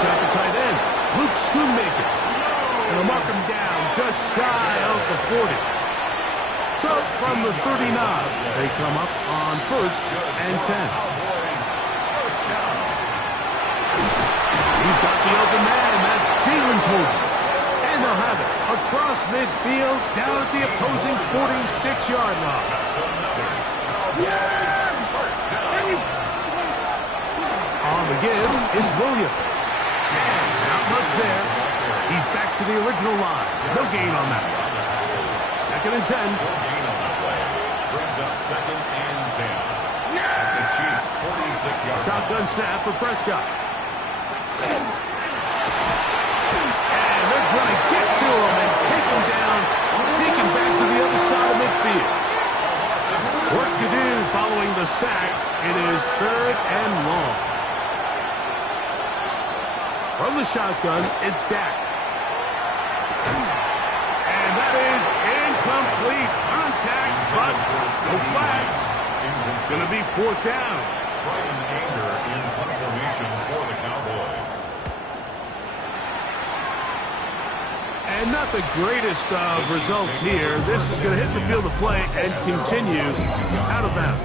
He's got the tight end, Luke Schoonmaker. And they'll mark him down just shy of the 40. So from the 39, they come up on 1st and 10. He's got the open man. That's Jalen Tolbert. And they'll have it across midfield down at the opposing 46-yard line. On the give is Williams. Not much there. He's back to the original line. No gain on that. 2nd and 10. Brings up 2nd and 10. The Chiefs, 46-yard. Shotgun snap for Prescott. And they're going to get to him and take him down, take him back to the other side of midfield. Work to do following the sack. It is 3rd and long. From the shotgun, it's Dak. And that is incomplete. Contact, but no flags. It's going to be 4th down. Brian Anger in punt formation for the Cowboys. And not the greatest of results here. This is going to hit the field of play and continue out of bounds.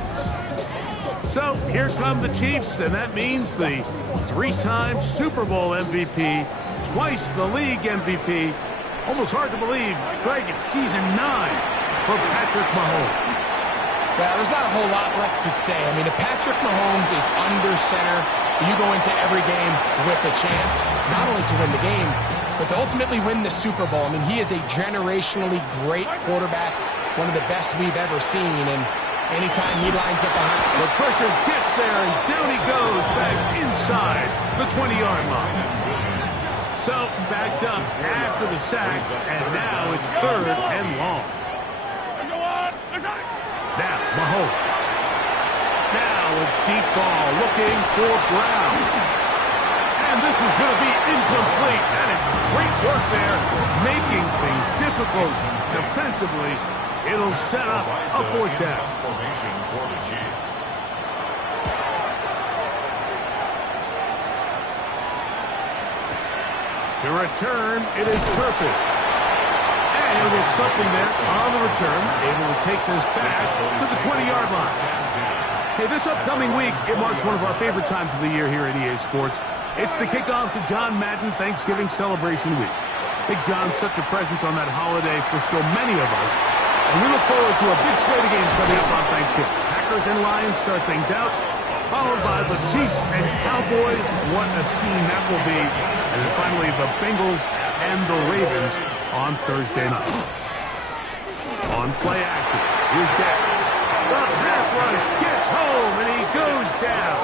So here come the Chiefs, and that means the 3-time Super Bowl MVP, twice the league MVP. Almost hard to believe, Greg, it's season 9 for Patrick Mahomes. Well, there's not a whole lot left to say. I mean, if Patrick Mahomes is under center, you go into every game with a chance, not only to win the game, but to ultimately win the Super Bowl. I mean, he is a generationally great quarterback, one of the best we've ever seen, and anytime he lines up behind, the pressure gets there, and down he goes back inside the 20-yard line. So, backed up after the sack, and now it's 3rd and long. Now, Mahomes. Now a deep ball looking for Brown. And this is going to be incomplete. That is great work there, making things difficult defensively. It'll set up a 4th down. Formation for the Chiefs. To return, it is perfect. And he'll get something there on the return, able to take this back to the 20-yard line. Hey, this upcoming week, it marks one of our favorite times of the year here at EA Sports. It's the kickoff to John Madden Thanksgiving Celebration Week. Big John's such a presence on that holiday for so many of us. And we look forward to a big slate of games coming up on Thanksgiving. Packers and Lions start things out, followed by the Chiefs and Cowboys. What a scene that will be. And then finally the Bengals and the Ravens on Thursday night. On play action, here's Dak. The pass rush gets home, and he goes down.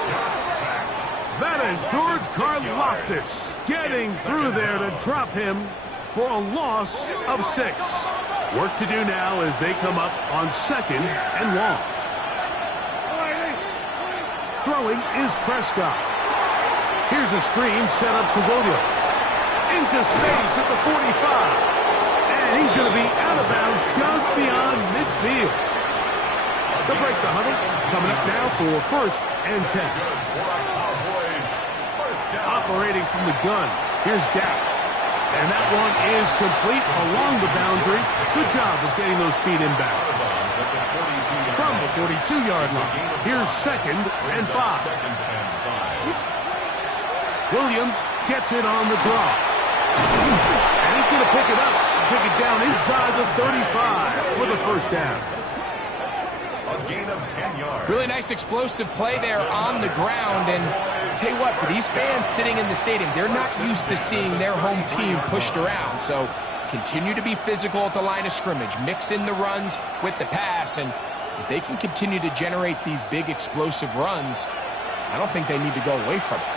That is George Karlaftis getting through there to drop him for a loss of 6. Work to do now as they come up on 2nd and long. Throwing is Prescott. Here's a screen set up to Williams. Into space at the 45. And he's going to be out of bounds just beyond midfield. They'll break the huddle. Coming up now for 1st and 10. Operating from the gun. Here's Dak. And that one is complete along the boundary. Good job of getting those feet inbound. From the 42-yard line, here's 2nd and 5. Williams gets it on the draw. And he's going to pick it up and take it down inside the 35 for the 1st down. A gain of 10 yards. Really nice explosive play there on the ground. And tell you what, for these fans sitting in the stadium, they're not used to seeing their home team pushed around. So continue to be physical at the line of scrimmage. Mix in the runs with the pass. And if they can continue to generate these big explosive runs, I don't think they need to go away from it.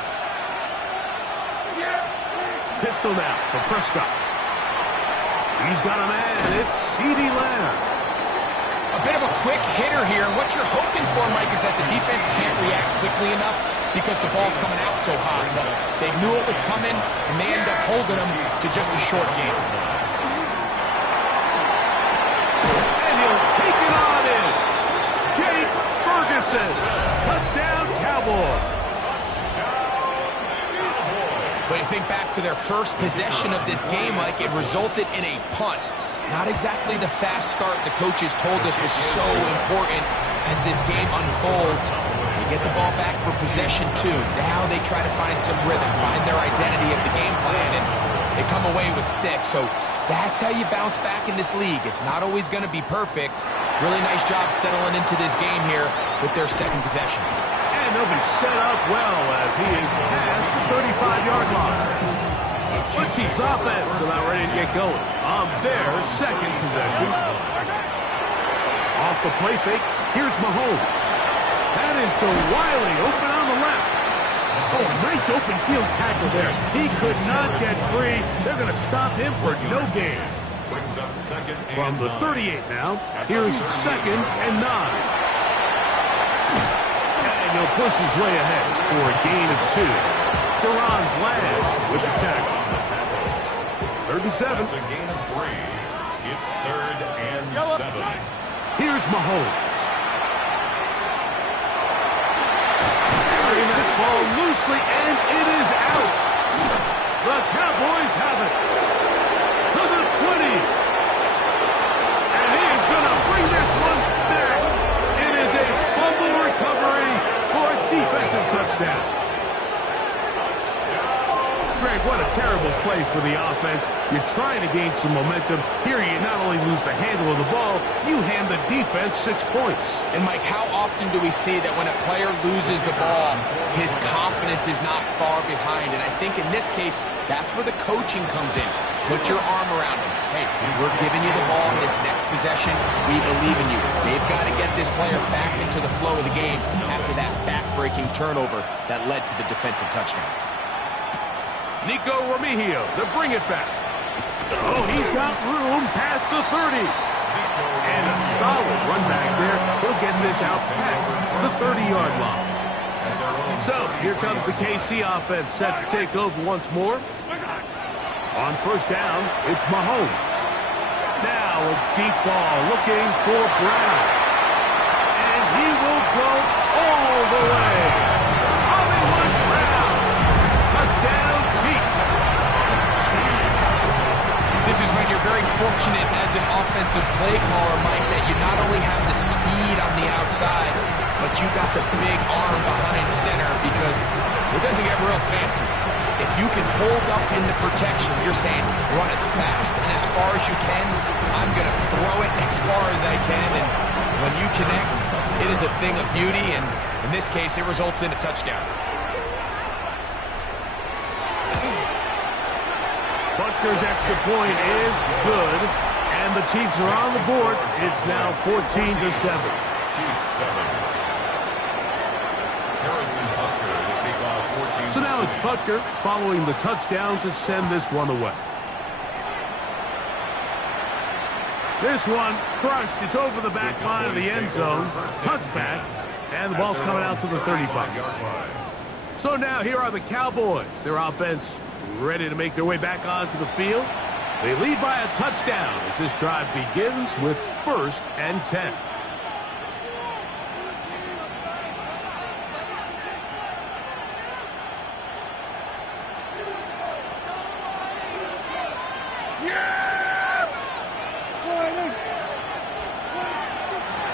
Pistol now for Prescott. He's got a man. It's CeeDee Lamb. A bit of a quick hitter here. What you're hoping for, Mike, is that the defense can't react quickly enough because the ball's coming out so hot. But they knew it was coming, and they end up holding them to just a short game. And he'll take it on in. Jake Ferguson. Touchdown, Cowboys. But You think back to their first possession of this game, like it resulted in a punt. Not exactly the fast start the coaches told us was so important as this game unfolds. They get the ball back for possession two. Now they try to find some rhythm, find their identity of the game plan, and they come away with 6. So that's how you bounce back in this league. It's not always going to be perfect. Really nice job settling into this game here with their second possession. And they'll be set up well as he is past the 35-yard line. The Chiefs offense about ready to get going on their second possession. Off the play fake, here's Mahomes. That is to Wiley, open on the left. Oh, a nice open field tackle there. He could not get free. They're going to stop him for no gain. Brings up second From the 38 now, here's second and 9. And he'll push his way ahead for a gain of 2. Deron Bland with the tackle. 3rd and 7. That's a gain of 3. It's 3rd and 7. Here's Mahomes. Carrying that ball loosely, and it is out. The Cowboys have it. To the 20. And he is going to bring this one back. It is a fumble recovery for a defensive touchdown. Greg, what a terrible play for the offense. You're trying to gain some momentum. Here you not only lose the handle of the ball, you hand the defense 6 points. And, Mike, how often do we see that when a player loses the ball, his confidence is not far behind? And I think in this case, that's where the coaching comes in. Put your arm around him. Hey, we're giving you the ball in this next possession. We believe in you. They've got to get this player back into the flow of the game after that back-breaking turnover that led to the defensive touchdown. Nico Remigio, to bring it back. Oh, he's got room past the 30. And a solid run back there. He'll get this out past the 30-yard line. So, here comes the KC offense set to take over once more. On first down, it's Mahomes. Now a deep ball looking for Brown. And he will go all the way. Hollywood Brown. Touchdown, Chiefs. This is when you're very fortunate as an offensive play caller, Mike, that you not only have the speed on the outside, but you got the big arm behind center because it doesn't get real fancy. If you can hold up in the protection, you're saying run as fast and as far as you can. I'm going to throw it as far as I can, and when you connect, it is a thing of beauty, and in this case, it results in a touchdown. Butker's extra point is good, and the Chiefs are on the board. It's now 14-7. Chiefs 7. Harrison Butker to kick off 14. So now it's Butker following the touchdown to send this one away. This one crushed. It's over the back line of the end zone. Touchback, and the ball's coming out to the 35. So now here are the Cowboys. Their offense ready to make their way back onto the field. They lead by a touchdown as this drive begins with 1st and 10.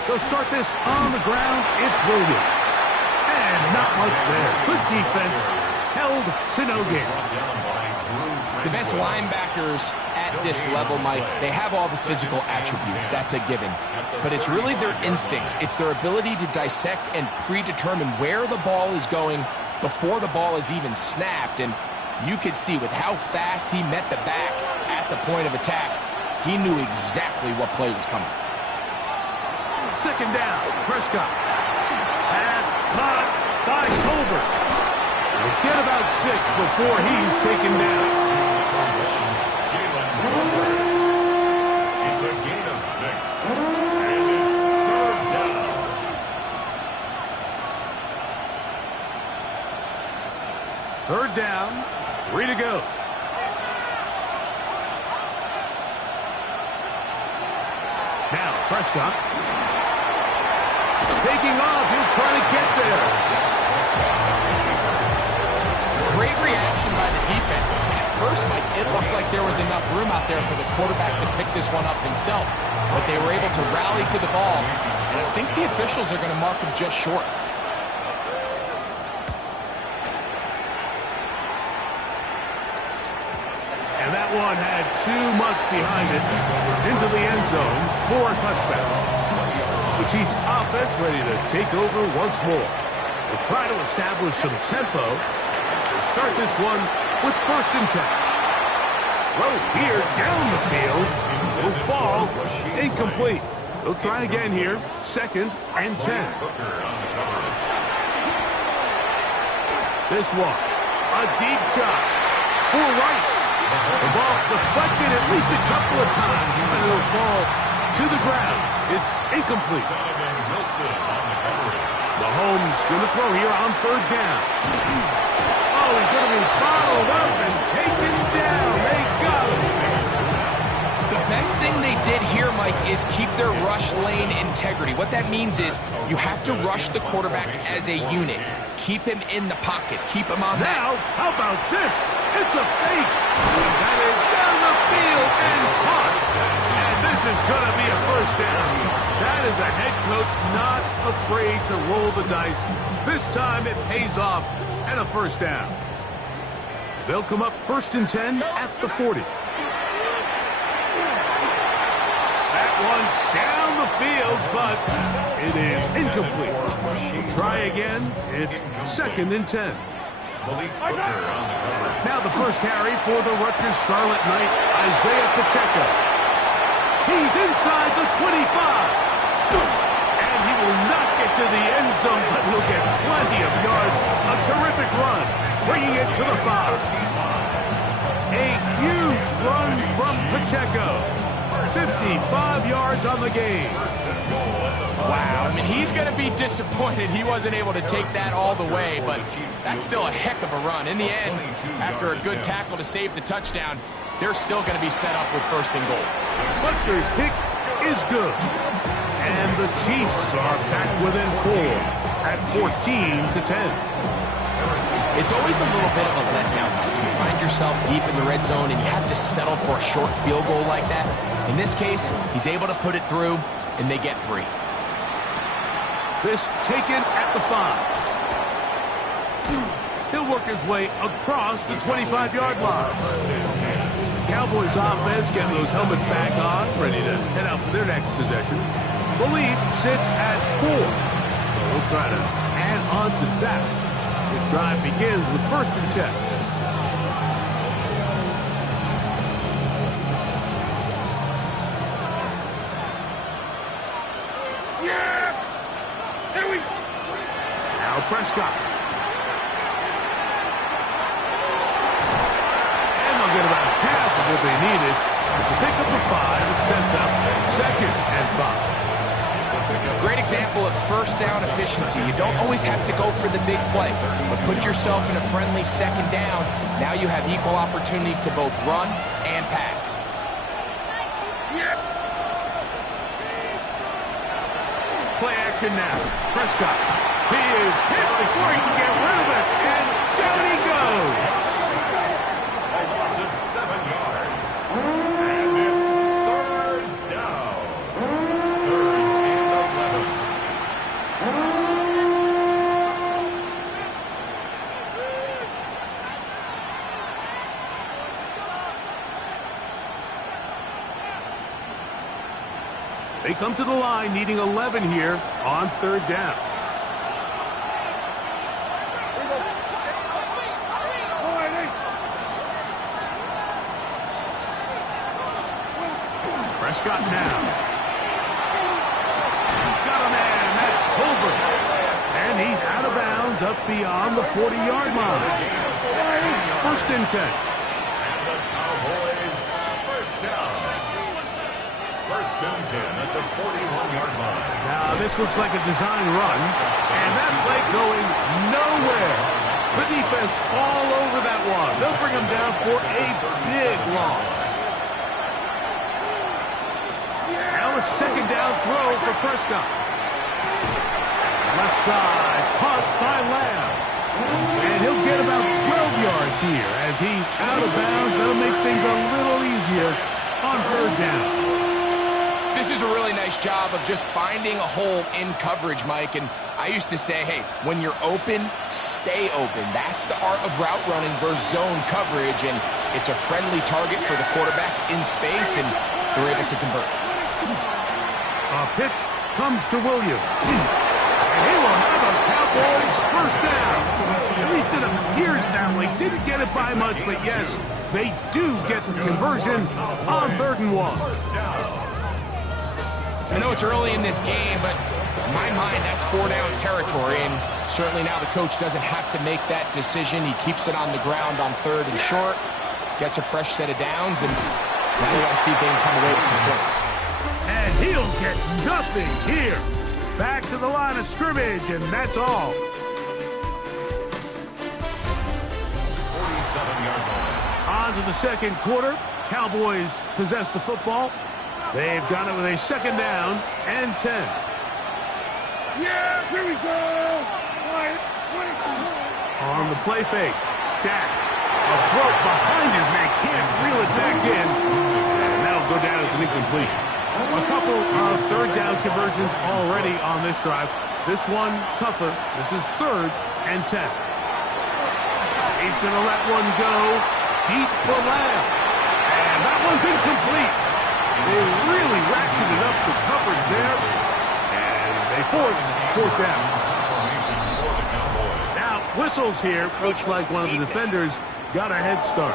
They'll start this on the ground. It's Williams. And not much there. Good defense. Held to no gain. The best linebackers at this level, Mike, they have all the physical attributes. That's a given. But it's really their instincts. It's their ability to dissect and predetermine where the ball is going before the ball is even snapped. And you could see with how fast he met the back at the point of attack, he knew exactly what play was coming. 2nd down, Prescott. Pass caught by Colbert. We'll get about 6 before he's taken down. Jalen Colbert. It's a gain of 6. And it's 3rd down. Third down, 3 to go. Now Prescott. Taking off, he'll try to get there. Great reaction by the defense. there for the quarterback to pick this one up himself. But they were able to rally to the ball, and I think the officials are going to mark him just short. And that one had too much behind it. Into the end zone for a touchback. The Chiefs offense ready to take over once more. They'll try to establish some tempo as they start this one with 1st and 10. Throw here down the field. Will fall. Incomplete. They'll try again here. 2nd and 10. This one. A deep shot for Rice. The ball deflected at least a couple of times, and it'll fall to the ground. It's incomplete. Mahomes going to throw here on 3rd down. Oh, he's going to be followed up and taken down. They got him. The best thing they did here, Mike, is keep their rush lane integrity. What that means is you have to rush the quarterback as a unit. Keep him in the pocket. Keep him on that. Now, how about this? It's a fake. That is down the field and caught. And this is going to be a 1st down. That is a head coach not afraid to roll the dice. This time it pays off and a 1st down. They'll come up 1st and 10 at the 40. That one down the field, but it is incomplete. We'll try again. It's 2nd and 10. Now the first carry for the Rutgers Scarlet Knight, Isaiah Pacheco. He's inside the 25. And he will not get to the end zone, but he'll get plenty of yards. A terrific run, bringing it to the 5. A huge run from Pacheco. 55 yards on the game. Wow, I mean, he's going to be disappointed he wasn't able to take that all the way, but that's still a heck of a run. In the end, after a good tackle to save the touchdown, they're still going to be set up with 1st and goal. Butker's pick is good. And the Chiefs are back within 4 at 14 to 10. It's always a little bit of a letdown. You find yourself deep in the red zone and you have to settle for a short field goal like that. In this case, he's able to put it through, and they get 3. This taken at the 5. He'll work his way across the 25-yard line. Cowboys offense getting those helmets back on, ready to head out for their next possession. The lead sits at 4. So we'll try to add on to that. This drive begins with 1st and 10. Yeah! Here we go. Now Prescott. And they'll get about half of what they needed. It's a pickup of 5. It sets up 2nd and 5. Great example of 1st down efficiency. You don't always have to go for the big play, but put yourself in a friendly 2nd down. Now you have equal opportunity to both run and pass. Play action now. Prescott. He is hit before he can get rid of it, and down he goes. A loss of 7 yards. And it's 3rd down. 3rd and 11. They come to the line needing 11 here on 3rd down. Prescott now. Got a man. That's Tolbert. And he's out of bounds up beyond the 40-yard line. 1st and 10. And the Cowboys 1st down. 1st and 10 at the 41-yard line. Now this looks like a design run. And that play going nowhere. The defense all over that one. They'll bring him down for a big loss. Now a 2nd down throw for Prescott. Left side, caught by Lamb. And he'll get about 12 yards here as he's out of bounds. That'll make things a little easier on third down. This is a really nice job of just finding a hole in coverage, Mike. And I used to say, hey, when you're open, stay open. That's the art of route running versus zone coverage. And it's a friendly target for the quarterback in space, and they're able to convert. A pitch comes to Williams. And he will have a Cowboys first down. At least it appears that way. Didn't get it by much, but yes, they do get the conversion on 3rd and 1. I know it's early in this game, but in my mind, that's 4-down territory, and certainly now the coach doesn't have to make that decision. He keeps it on the ground on 3rd and short, gets a fresh set of downs, and now we got to see if they can come away with some points. And he'll get nothing here. Back to the line of scrimmage, and that's all. 47-yard line. On to the second quarter. Cowboys possess the football. They've got it with a 2nd down and 10. Yeah, here we go. On the play fake, Dak. A throw behind his man, can't reel it back in. And that'll go down as an incompletion. A couple of 3rd down conversions already on this drive. This one tougher. This is 3rd and 10. He's going to let one go deep for Lamb. And that one's incomplete. They really ratcheted up the coverage there, and they force 4th down. Now, whistles here. Looks like one of the defenders got a head start.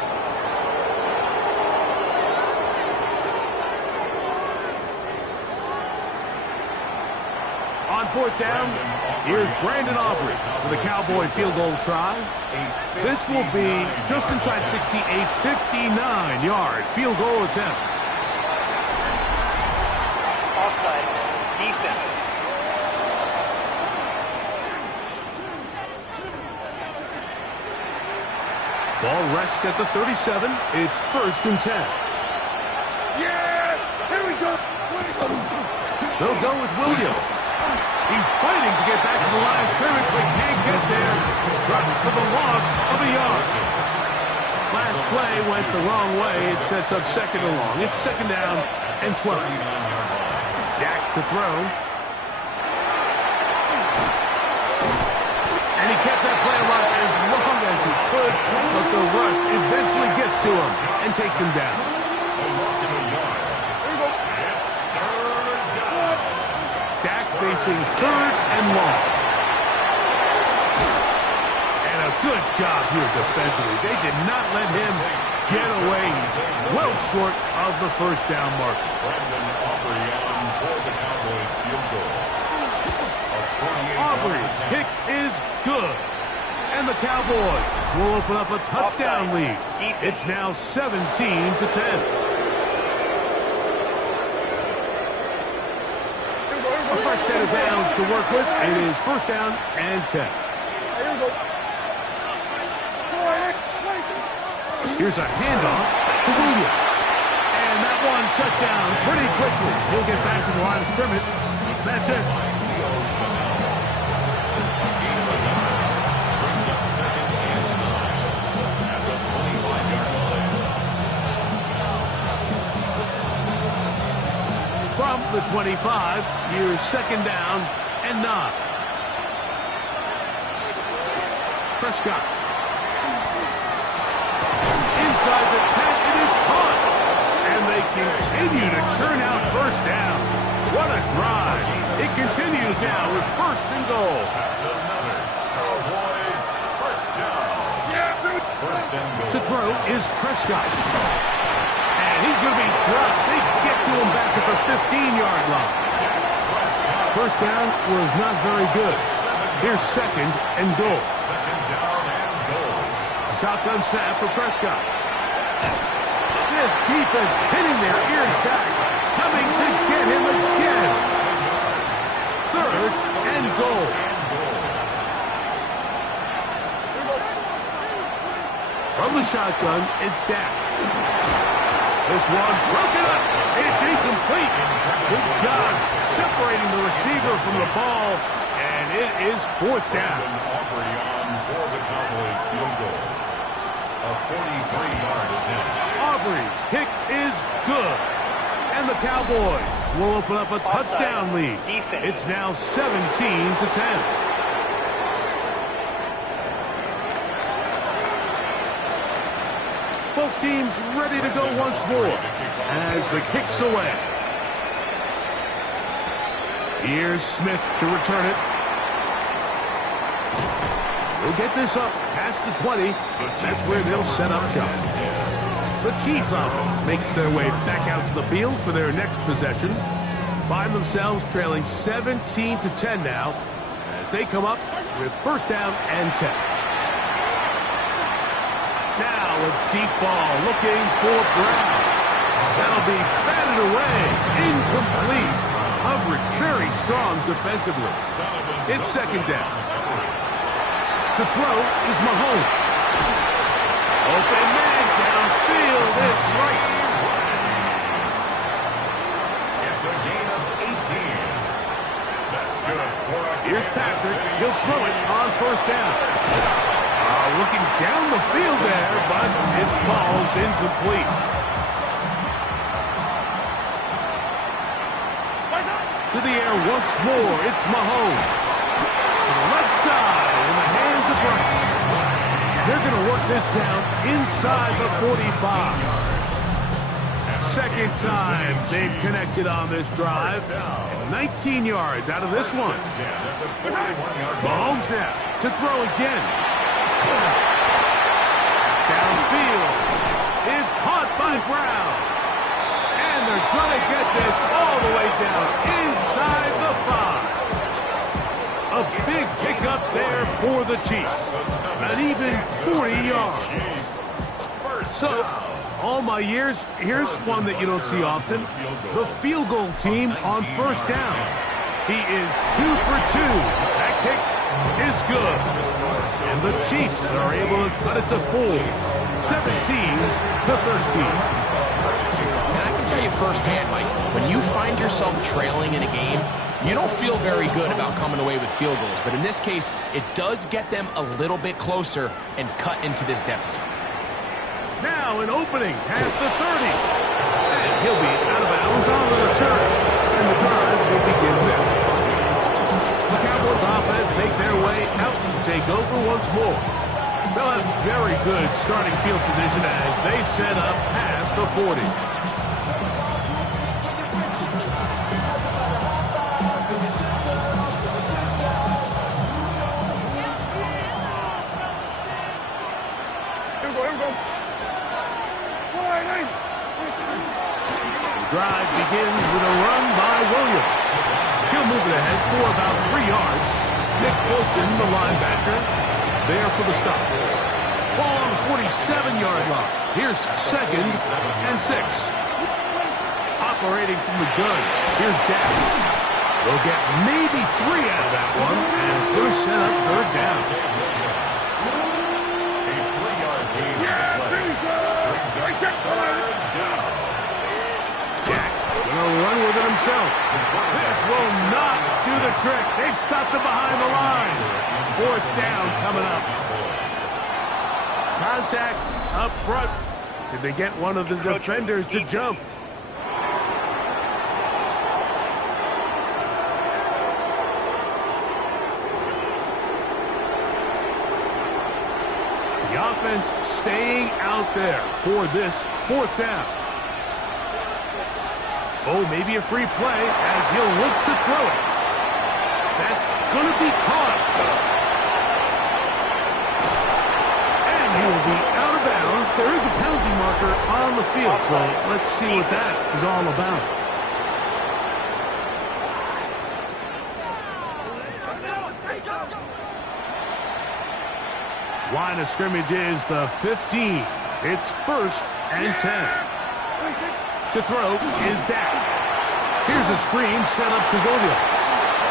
On 4th down, here's Brandon Aubrey for the Cowboy field goal try. This will be just inside 60, a 59-yard field goal attempt. Offside. Defense. Ball rests at the 37. It's 1st and 10. Yeah! Here we go! They'll go with Williams. He's fighting to get back to the line of scrimmage, but can't get there. Drops for the loss of a yard. Last play went the wrong way. It sets up 2nd and long. It's 2nd down and 12. Dak to throw. And he kept that play alive as long as he could, but the rush eventually gets to him and takes him down. Dak facing 3rd and long. And a good job here defensively. They did not let him get away. He's well short of the 1st down marker. Brandon Aubrey on for the Cowboys field goal. Aubrey's kick is good. And the Cowboys will open up a touchdown lead. It's now 17-10. A fresh set of downs to work with. It is 1st down and 10. Here's a handoff to Williams. And that one shut down pretty quickly. He'll get back to the line of scrimmage. That's it. Brings up 2nd and 9 at the 25-yard line. From the 25, here's 2nd down and 9. Prescott. Inside the 10, it is caught. And they continue to churn out 1st down. What a drive. It continues now with 1st and goal. That's another Cowboys first down. First and goal. To throw is Prescott. And he's going to be dropped. They get to him back at the 15-yard line. 1st down was not very good. Here's 2nd and goal. Second down and goal. Shotgun snap for Prescott. This defense pinning their ears back, coming to get him again. 3rd and goal. From the shotgun, it's Dak. This one broken up. It's incomplete. Good job separating the receiver from the ball, and it is 4th down. Aubrey on for the Cowboys field goal. A 43-yard attempt. Aubrey's kick is good. Cowboys will open up a touchdown lead. Defense. It's now 17-10. Both teams ready to go once more as the kick's away. Here's Smith to return it. We'll get this up past the 20. That's where they'll set up shop. The Chiefs offense makes their way back out to the field for their next possession. Find themselves trailing 17-10 now as they come up with first down and 10. Now a deep ball looking for Brown. That'll be batted away. Incomplete. Coverage very strong defensively. It's second down. To throw is Mahomes. Open man downfield. It's Rice. It's a gain of 18. That's good for a Here's Patrick. He'll throw it on first down. Looking down the field there, but it falls incomplete. To the air once more. It's Mahomes. To the left side in the hands of Rice. They're going to work this down inside the 45. Second time they've connected on this drive. And 19 yards out of this one. Mahomes now to throw again. Downfield is caught by Brown. And they're going to get this all the way down inside the 5. A big pickup there for the Chiefs. An even 40 yards. So, all my years, here's one that you don't see often. The field goal team on first down. He is 2 for 2. That kick is good. And the Chiefs are able to cut it to 4. 17-13. And I can tell you firsthand, Mike, when you find yourself trailing in a game, you don't feel very good about coming away with field goals. But in this case, it does get them a little bit closer and cut into this deficit. Now an opening past the 30. And he'll be out of bounds on the return. And the drive will begin this. The Cowboys offense make their way out and take over once more. They'll have very good starting field position as they set up past the 40. The drive begins with a run by Williams. He'll move it ahead for about 3 yards. Nick Bolton, the linebacker, there for the stop. Ball on the 47-yard line. Here's second and 6. Operating from the gun. Here's Dak. They'll get maybe 3 out of that one, and it's going to set up third down. A 3-yard gain. Dak going to run with it himself. This will not do the trick. They've stopped it behind the line. Fourth down coming up. Contact up front. Did they get one of the defenders to jump? The offense staying out there for this fourth down. Oh, maybe a free play as he'll look to throw it. That's going to be caught. And he will be out of bounds. There is a penalty marker on the field, so let's see what that is all about. Line of scrimmage is the 15. It's first and 10. To throw is Dak. Here's a screen set up to Williams.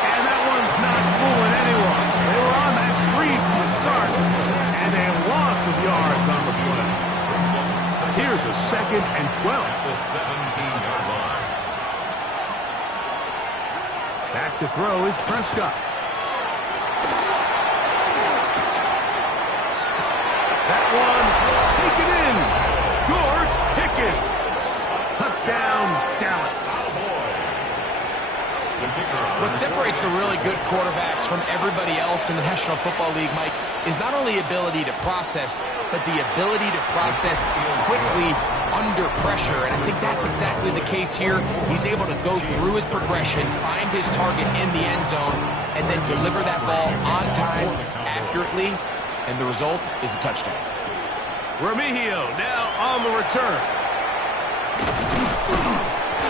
And that one's not fooling anyone. They were on that screen from the start. And a loss of yards on the play. Here's a second and 12. The 17-yard line. Back to throw is Prescott. That one taken in. George Pickens. Touchdown, Dallas. What separates the really good quarterbacks from everybody else in the National Football League, Mike, is not only ability to process, but the ability to process quickly under pressure. And I think that's exactly the case here. He's able to go through his progression, find his target in the end zone, and then deliver that ball on time, accurately, and the result is a touchdown. Remigio now on the return.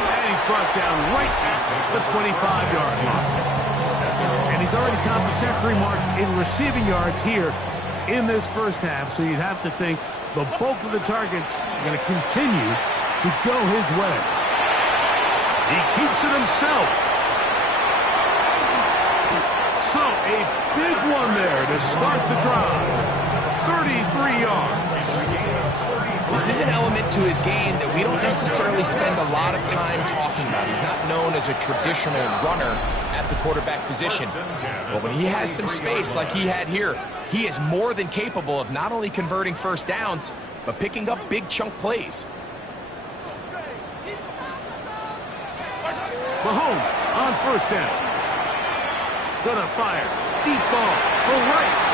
And he's brought down right at the 25-yard mark. And he's already topped the century mark in receiving yards here in this first half, so you'd have to think the bulk of the targets are going to continue to go his way. He keeps it himself. So a big one there to start the drive. 33 yards. This is an element to his game that we don't necessarily spend a lot of time talking about. He's not known as a traditional runner at the quarterback position. But when he has some space like he had here, he is more than capable of not only converting first downs, but picking up big chunk plays. Mahomes on first down. Gonna fire. Deep ball for Rice.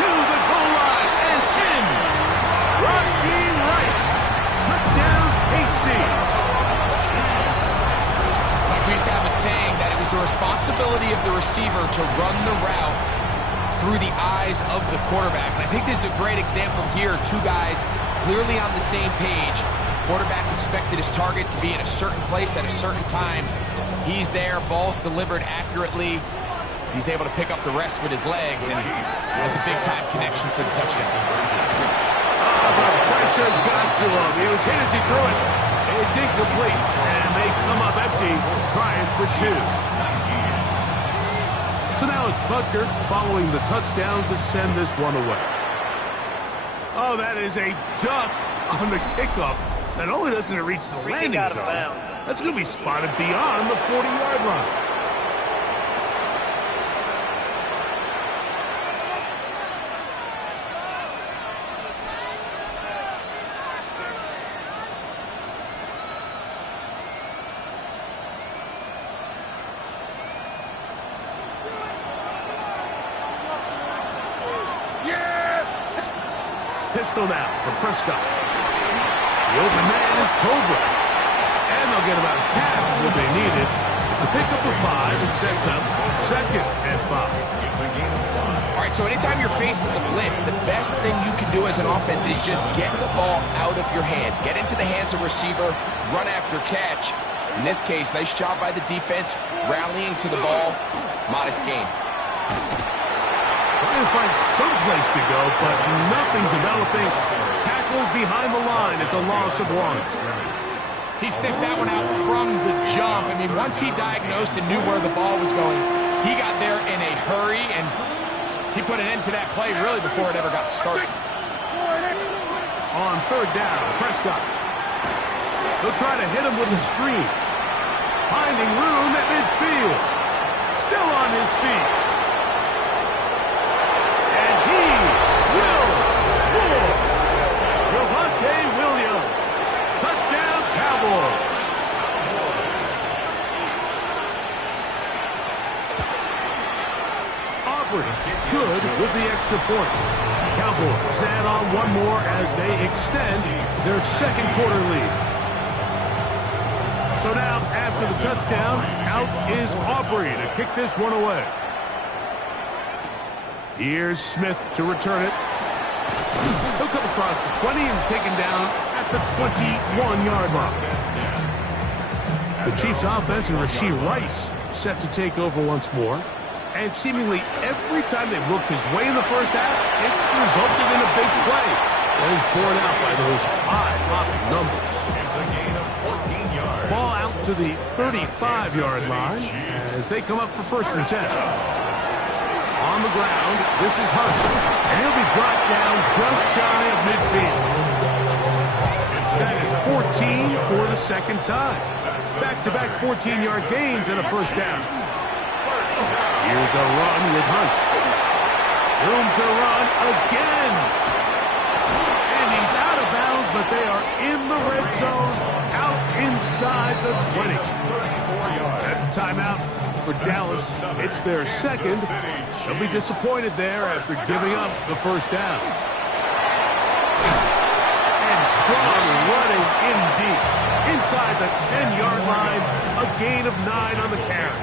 To the goal line and in. Rashee Rice. Touchdown, KC. Like we used to have a saying that it was the responsibility of the receiver to run the route through the eyes of the quarterback. And I think this is a great example here. Two guys clearly on the same page. Quarterback expected his target to be in a certain place at a certain time. He's there, ball's delivered accurately. He's able to pick up the rest with his legs, and that's a big-time connection for the touchdown. The pressure got to him. He was hit as he threw it. It's incomplete, and they come up empty, trying for two. So now it's Butker following the touchdown to send this one away. Oh, that is a duck on the kickoff. Not only doesn't it reach the landing zone, that's going to be spotted beyond the 40-yard line. Pistol now for Prescott. The open man is Cobra. And they'll get about half what they needed. It's a pickup of 5 and sets up 2nd and 5. All right, so anytime you're facing the blitz, the best thing you can do as an offense is just get the ball out of your hand. Get into the hands of receiver, run after catch. In this case, nice job by the defense, rallying to the ball. Modest gain. Trying to find some place to go, but nothing developing. Tackled behind the line. It's a loss of 1. He sniffed that one out from the jump. I mean, once he diagnosed and knew where the ball was going, he got there in a hurry, and he put an end to that play really before it ever got started. On 3rd down, Prescott. They'll try to hit him with a screen. Finding room at midfield. Still on his feet. Williams. Touchdown, Cowboys. Aubrey, good with the extra point. Cowboys add on one more as they extend their 2nd quarter lead. So now, after the touchdown, out is Aubrey to kick this one away. Here's Smith to return it. He'll come across the 20 and taken down at the 21-yard line. The Chiefs' offense and Rashee Rice set to take over once more. And seemingly every time they've looked his way in the first half, it's resulted in a big play. That is borne out by those eye-popping numbers. It's a gain of 14 yards. Ball out to the 35-yard line as they come up for 1st and 10. On the ground, this is Hunt, and he'll be brought down just shy of midfield. That is 14 for the 2nd time. Back-to-back 14-yard gains and a 1st down. Here's a run with Hunt. Room to run again. And he's out of bounds, but they are in the red zone, out inside the 20. That's a timeout for Dallas. It's their second. They'll be disappointed there after giving up the first down. And strong running in deep. Inside the 10-yard line, a gain of 9 on the carry.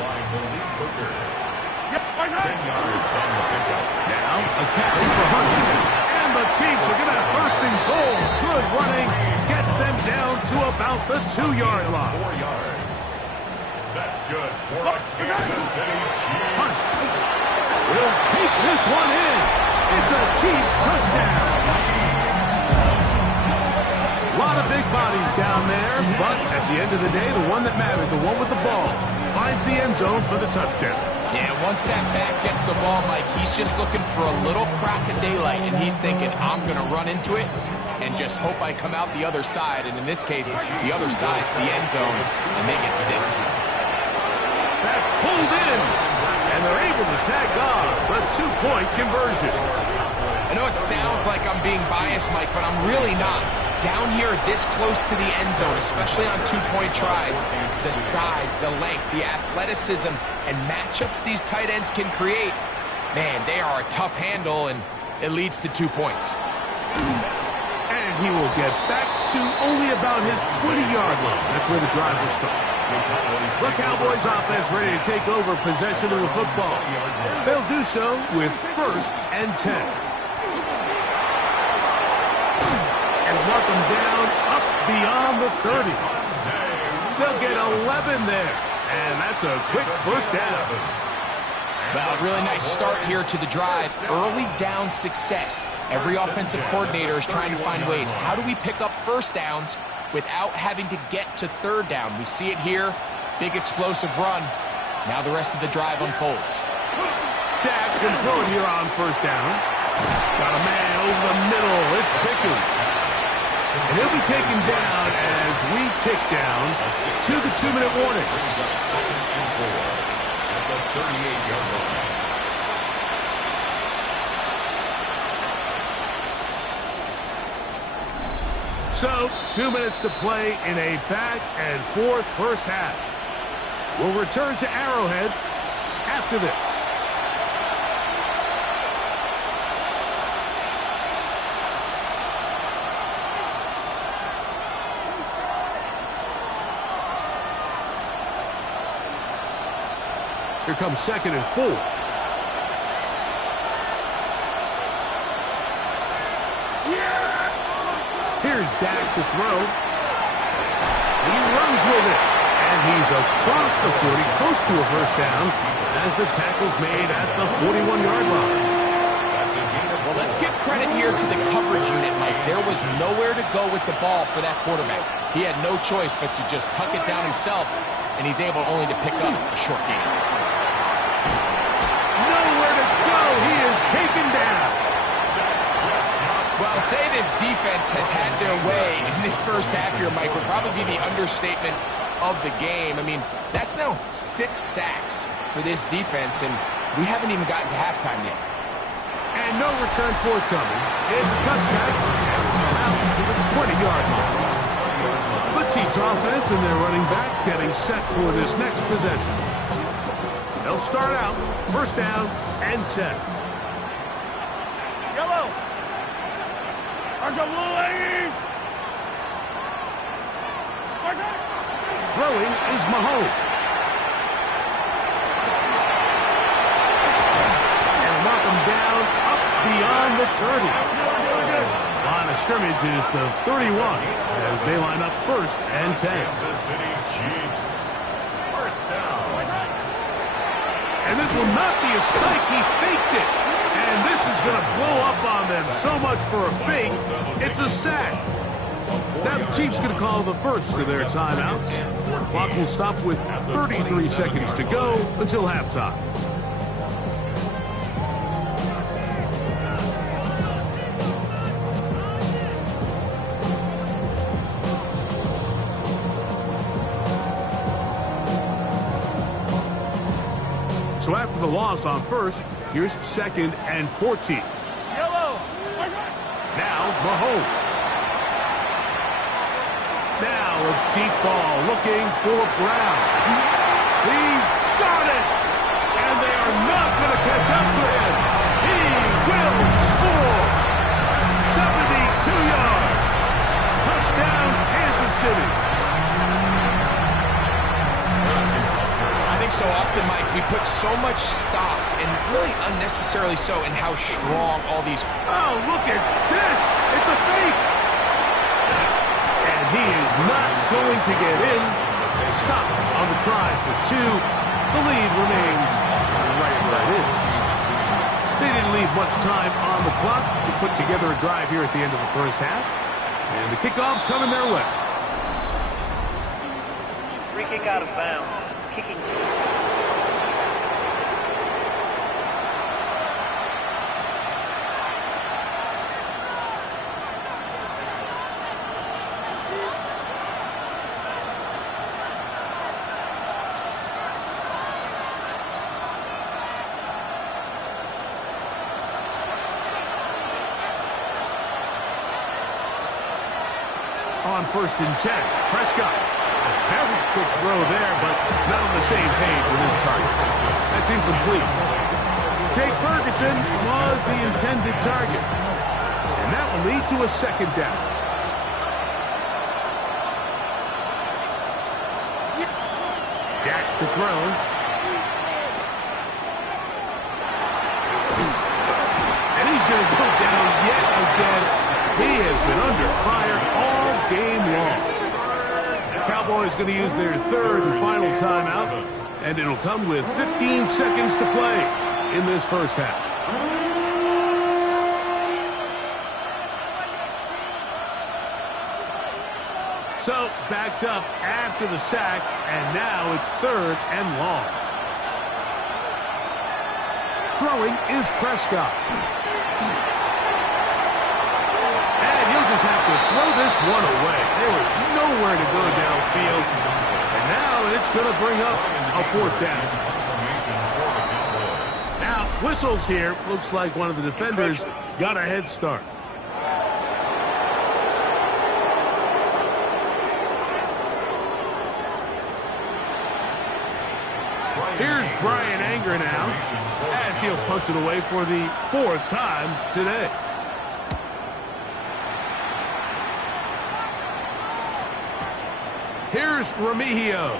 10 yards on the pickup. Now a carry for Hunt. And the Chiefs are going to have first and goal. Good running. Gets them down to about the 2-yard line. 4 yards. That's good for a Kansas City Chiefs. Hunt will take this one in. It's a Chiefs touchdown. A lot of big bodies down there, but at the end of the day, the one that mattered, the one with the ball, finds the end zone for the touchdown. Yeah, once that back gets the ball, Mike, he's just looking for a little crack of daylight, and he's thinking, I'm going to run into it and just hope I come out the other side. And in this case, the other side's the end zone, and they get 6. That's pulled in, and they're able to tag on the 2-point conversion. I know it sounds like I'm being biased, Mike, but I'm really not. Down here this close to the end zone, especially on 2-point tries, the size, the length, the athleticism, and matchups these tight ends can create, man, they are a tough handle, and it leads to 2 points. And he will get back to only about his 20-yard line. That's where the drive will start. The Cowboys offense ready to take over possession of the football. They'll do so with 1st and 10. And mark them down up beyond the 30. They'll get 11 there. And that's a quick first down. Well, really nice start here to the drive. Early down success. Every offensive coordinator is trying to find ways. How do we pick up first downs without having to get to 3rd down? We see it here. Big explosive run. Now the rest of the drive unfolds. Dak can throw it here on 1st down. Got a man over the middle. It's Pickens. And he'll be taken down as we tick down to the 2-minute warning. At the 38-yard line. So, 2 minutes to play in a back-and-forth first half. We'll return to Arrowhead after this. Here comes 2nd and 4. Here's Dak to throw. He runs with it. And he's across the 40, close to a first down, as the tackle's made at the 41-yard line. Well, let's give credit here to the coverage unit, Mike. There was nowhere to go with the ball for that quarterback. He had no choice but to just tuck it down himself, and he's able only to pick up a short gain. Nowhere to go. He is taken down. Well, say this defense has had their way in this first half here, Mike, would probably be the understatement of the game. I mean, that's now 6 sacks for this defense, and we haven't even gotten to halftime yet. And no return forthcoming. It's a touchback out to the 20-yard line. The Chiefs offense and their running back getting set for this next possession. They'll start out 1st down and 10. Yellow. Argaluay. Throwing is Mahomes. And knock him down up beyond the 30. Line of scrimmage is the 31 as they line up 1st and 10. Kansas City Chiefs. 1st down. And this will not be a spike. He faked it. And this is going to blow up on them. So much for a fake. It's a sack. Now the Chiefs going to call the first of their timeouts. The clock will stop with 33 seconds to go until halftime. So after the loss on 1st, here's 2nd and 14. Yellow. Now Mahomes. Now a deep ball looking for Brown. He's got it! And they are not going to catch up to him. He will score! 72 yards. Touchdown, Kansas City. I think so often, Mike, we put so much stock, and really unnecessarily so, in how strong all these... Oh, look at this! It's a fake! And he is not going to get in. Stop on the try for 2. The lead remains right where it is. They didn't leave much time on the clock to put together a drive here at the end of the first half. And the kickoff's coming their way. Free kick out of bounds. Kicking team. On 1st and 10, Prescott. A very quick throw there, but not on the same page with his target. That's incomplete. Jake Ferguson was the intended target. And that will lead to a 2nd down. Dak to throw. And he's going to go down yet again. He has been under fire all game long. The Cowboys going to use their 3rd and final timeout, and it'll come with 15 seconds to play in this first half. So, backed up after the sack, and now it's 3rd and long. Throwing is Prescott. Just have to throw this one away. There was nowhere to go downfield. And now it's going to bring up a 4th down. Now, whistles here. Looks like one of the defenders got a head start. Here's Brian Anger now, as he'll punt it away for the 4th time today. Here's Remigio.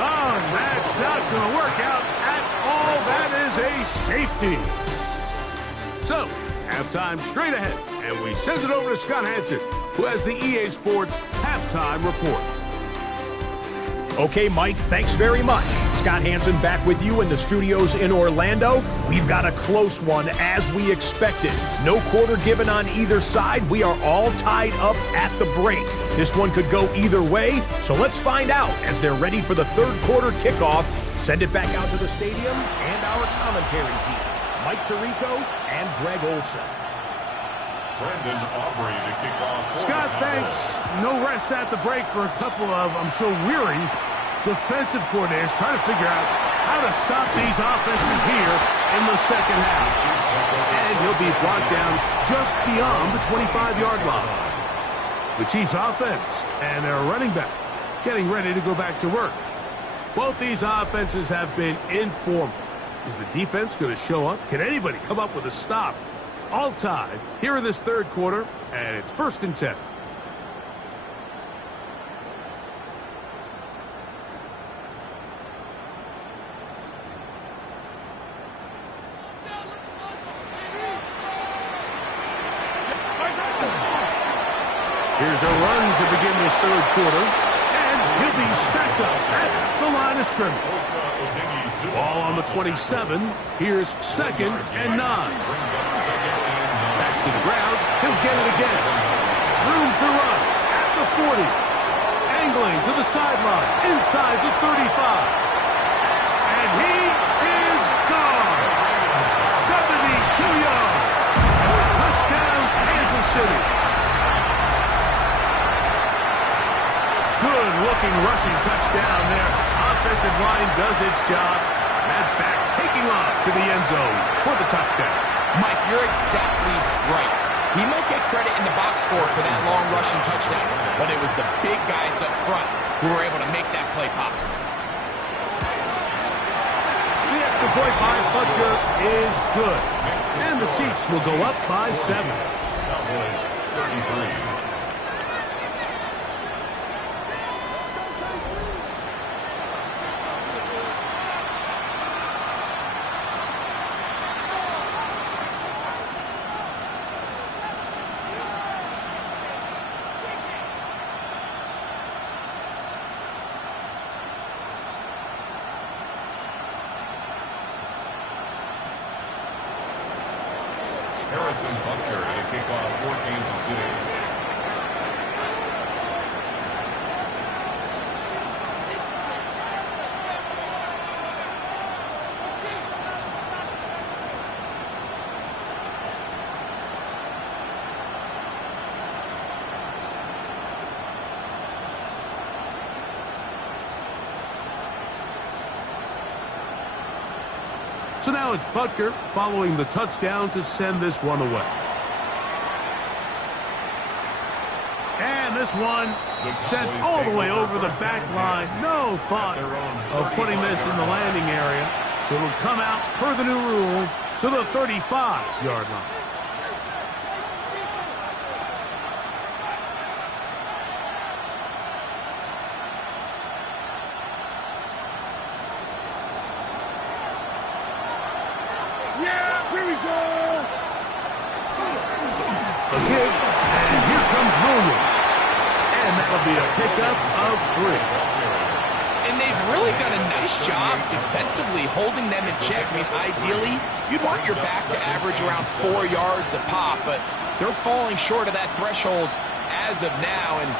Oh, that's not going to work out at all. That is a safety. So, halftime straight ahead. And we send it over to Scott Hanson, who has the EA Sports halftime report. Okay, Mike, thanks very much. Scott Hanson back with you in the studios in Orlando. We've got a close one as we expected. No quarter given on either side. We are all tied up at the break. This one could go either way, so let's find out as they're ready for the 3rd quarter kickoff. Send it back out to the stadium and our commentary team, Mike Tirico and Greg Olson. Brandon Aubrey to kick off. Scott, thanks. No rest at the break for a couple of, I'm sure, weary defensive coordinators trying to figure out how to stop these offenses here in the 2nd half. And he'll be brought down just beyond the 25-yard line. The Chiefs offense and their running back getting ready to go back to work. Both these offenses have been informal. Is the defense going to show up? Can anybody come up with a stop? All tied here in this 3rd quarter, and it's 1st and 10. Here's a run to begin this 3rd quarter, and he'll be stacked up at the line of scrimmage. Ball on the 27. Here's 2nd and 9. Back to the ground. He'll get it again. Room to run at the 40. Angling to the sideline, inside the 35. And he is gone. 72 yards. Touchdown, Kansas City. Good-looking rushing touchdown there. Offensive line does its job. That back taking off to the end zone for the touchdown. Mike, you're exactly right. He might get credit in the box score for that long rushing touchdown, but it was the big guys up front who were able to make that play possible. The extra point by Butker is good. And the Chiefs will go up by 7. Cowboys 33. Harrison Butker to kick off for Kansas City. So now it's Butker following the touchdown to send this one away. And this one sent all the way over the back line. No thought of putting this in the landing area. So it'll come out per the new rule to the 35-yard line. A give, and here comes Williams. And that'll be a pickup of 3. And they've really done a nice job defensively holding them in check. I mean, ideally, you'd want your back to average around 4 yards a pop, but they're falling short of that threshold as of now, and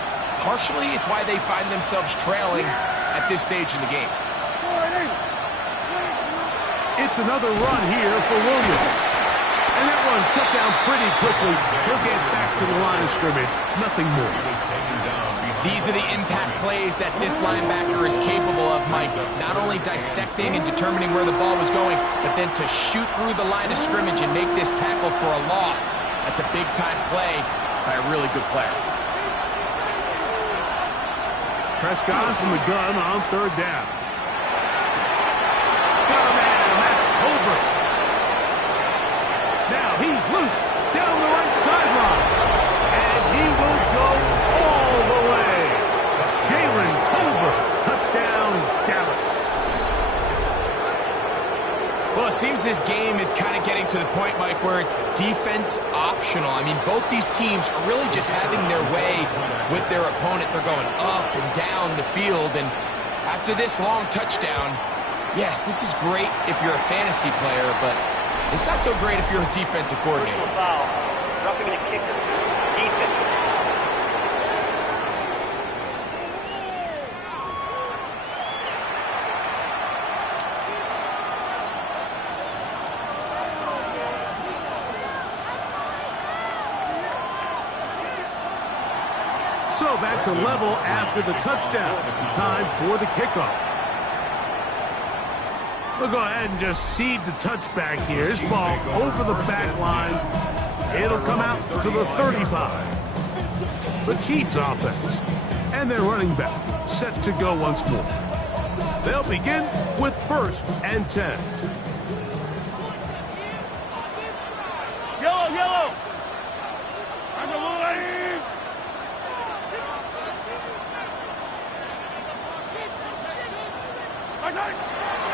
partially it's why they find themselves trailing at this stage in the game. It's another run here for Williams. And that one shut down pretty quickly. He'll get back to the line of scrimmage. Nothing more. These are the impact plays that this linebacker is capable of, Mike. Not only dissecting and determining where the ball was going, but then to shoot through the line of scrimmage and make this tackle for a loss. That's a big-time play by a really good player. Prescott from the gun on 3rd down. Got a man, and that's Tolbert. Now he's loose down the right sideline. And he will go all the way. Jalen Tolbert, touchdown, Dallas. Well, it seems this game is kind of getting to the point, Mike, where it's defense optional. I mean, both these teams are really just having their way with their opponent. They're going up and down the field. And after this long touchdown, yes, this is great if you're a fantasy player, but it's not so great if you're a defensive coordinator. Personal foul. Roughing the kicker. Defense. So back to level after the touchdown. Time for the kickoff. We'll go ahead and just seed the touchback here. This ball over the back line. It'll come out to the 35. The Chiefs offense. And their running back set to go once more. They'll begin with 1st and 10. Yellow, yellow! I'm the leave!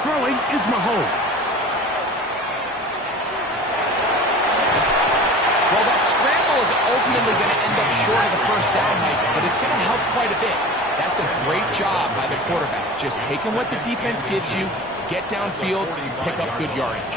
Throwing is Mahomes. Well, that scramble is ultimately going to end up short of the 1st down, Mike, but it's going to help quite a bit. That's a great job by the quarterback. Just taking what the defense gives you, get downfield, pick up good yardage.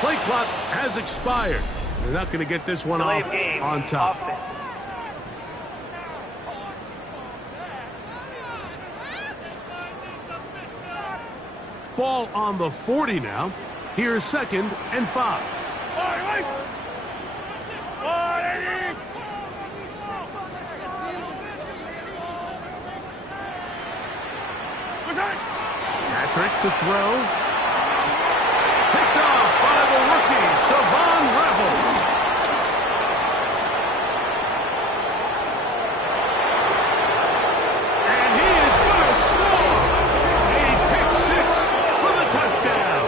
Play clock has expired. They're not going to get this one Delay off of game. on top. Offense. Ball on the 40 now. Here's 2nd and 5. Patrick to throw. Picked off by the rookie, Savon Revel. And he is going to score. A pick 6 for the touchdown.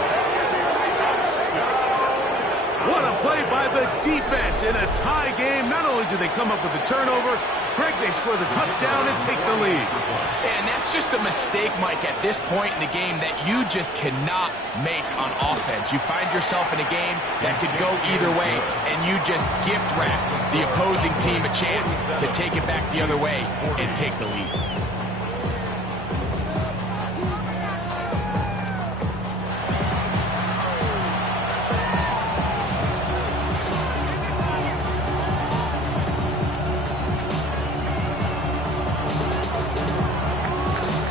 What a play by the defense in a tie game. Not only do they come up with the turnover, Greg, they score the touchdown and take the lead. And that's just a mistake, Mike, at this point in the game that you just cannot make on offense. You find yourself in a game that could go either way, and you just gift wrap the opposing team a chance to take it back the other way and take the lead.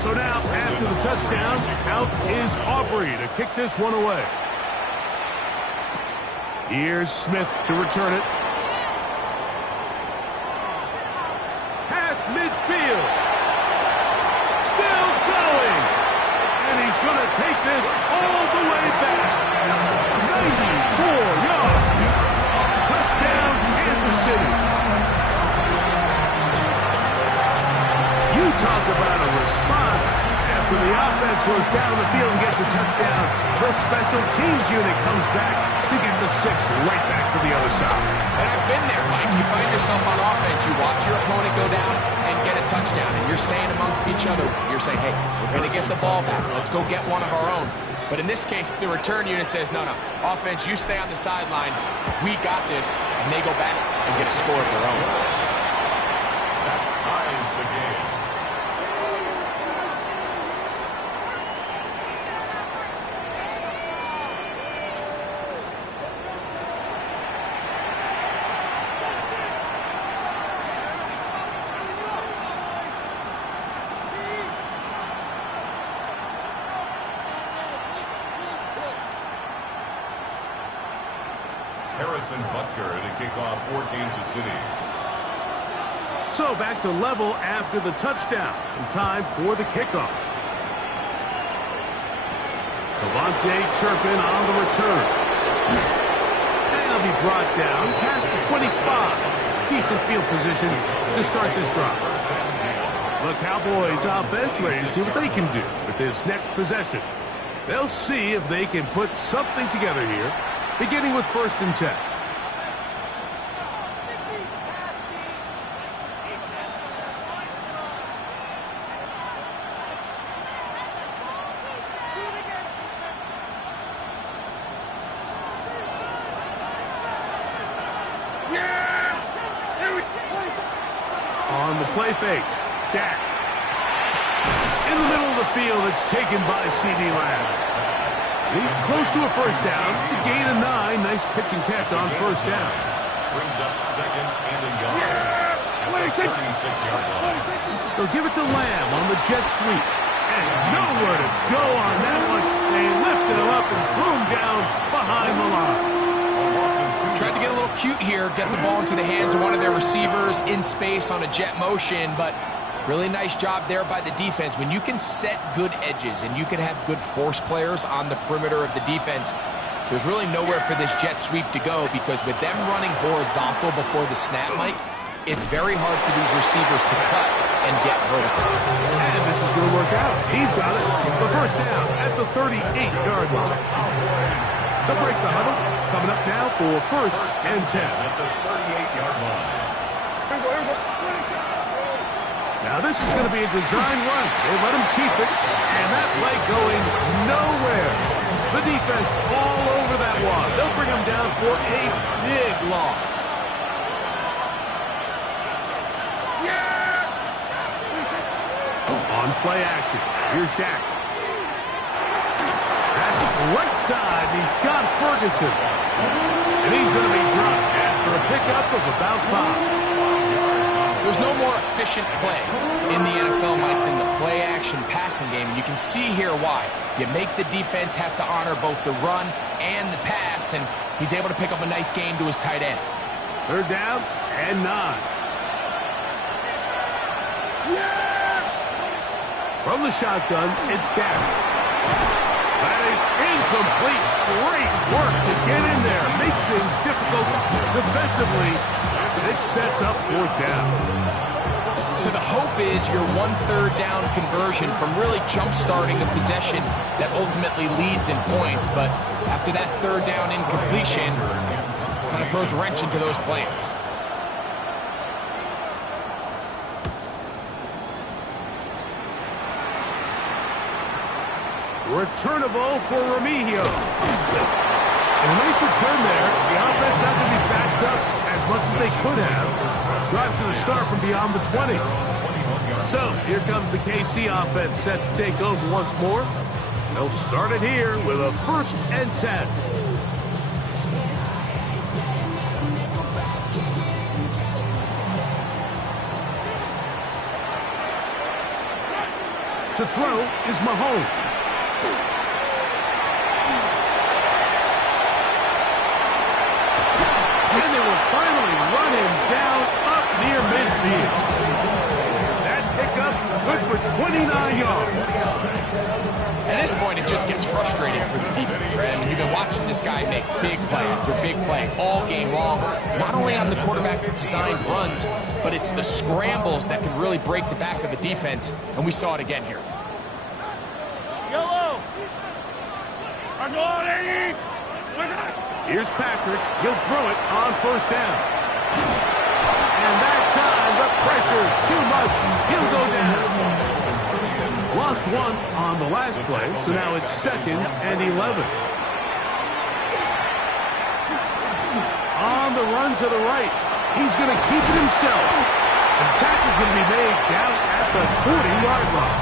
So now, after the touchdown, out is Aubrey to kick this one away. Here's Smith to return it. Past midfield. Still going. And he's going to take this all the way back. 94 yards. Touchdown, Kansas City. You talk about a response. After the offense goes down the field and gets a touchdown, the special teams unit comes back to get the 6 right back for the other side. And I've been there, Mike. You find yourself on offense, you watch your opponent go down and get a touchdown, and you're saying amongst each other, you're saying, hey, we're going to get the ball back. Let's go get one of our own. But in this case, the return unit says, no, offense, you stay on the sideline. We got this. And they go back and get a score of their own. That ties the game. Harrison Butker to kick off for Kansas City. So back to level after the touchdown. And time for the kickoff. Devontae Turpin on the return. And he'll be brought down past the 25. Decent field position to start this drive. The Cowboys offense ready to see what they can do with this next possession. They'll see if they can put something together here, beginning with 1st and 10. On the play fake, Dak. In the middle of the field, it's taken by C.D. Lamb. He's close to a 1st down. The gain of 9. Nice pitch and catch on 1st down. Brings up 2nd and gone at the 36-yard line. They'll give it to Lamb on the jet sweep. And nowhere to go on that one. They lifted him up and threw him down behind the line. Tried to get a little cute here, get the ball into the hands of one of their receivers in space on a jet motion, but really nice job there by the defense. When you can set good edges and you can have good force players on the perimeter of the defense, there's really nowhere for this jet sweep to go, because with them running horizontal before the snap, Mike, it's very hard for these receivers to cut and get vertical. And this is going to work out. He's got it. The 1st down at the 38-yard line. They'll break the huddle. Coming up now for 1st and 10. At the 38-yard line. Now this is going to be a design run. They let him keep it, and that play going nowhere. The defense all over that one. They'll bring him down for a big loss. On play action, here's Dak. That's right side. He's got Ferguson. And he's going to be dropped after a pickup of about 5. There's no more efficient play in the NFL, Mike, than the play-action passing game. And you can see here why. You make the defense have to honor both the run and the pass, and he's able to pick up a nice gain to his tight end. 3rd down and 9. From the shotgun, it's down. That is incomplete. Great work to get in there. Make things difficult defensively. It sets up 4th down. So the hope is your 1/3 down conversion from really jump-starting a possession that ultimately leads in points. But after that 3rd down incompletion, kind of throws a wrench into those plans. Returnable for Remigio. And a nice return there. The offense not going to be backed up as much as they could have. Drive's going to start from beyond the 20. So here comes the KC offense set to take over once more. They'll start it here with a 1st and 10. To throw is Mahomes. And they will finally run him down up near midfield. That pickup good for 29 yards. At this point, it just gets frustrating for the defense, right? I mean, you've been watching this guy make big play after big play all game long, not only on the quarterback-designed runs, but it's the scrambles that can really break the back of a defense, and we saw it again here. Yellow. Here's Patrick. He'll throw it on 1st down. And that time, the pressure too much. He'll go down. Lost 1 on the last play, so now it's 2nd and 11. On the run to the right. He's going to keep it himself. The tackle's going to be made down at the 40-yard line.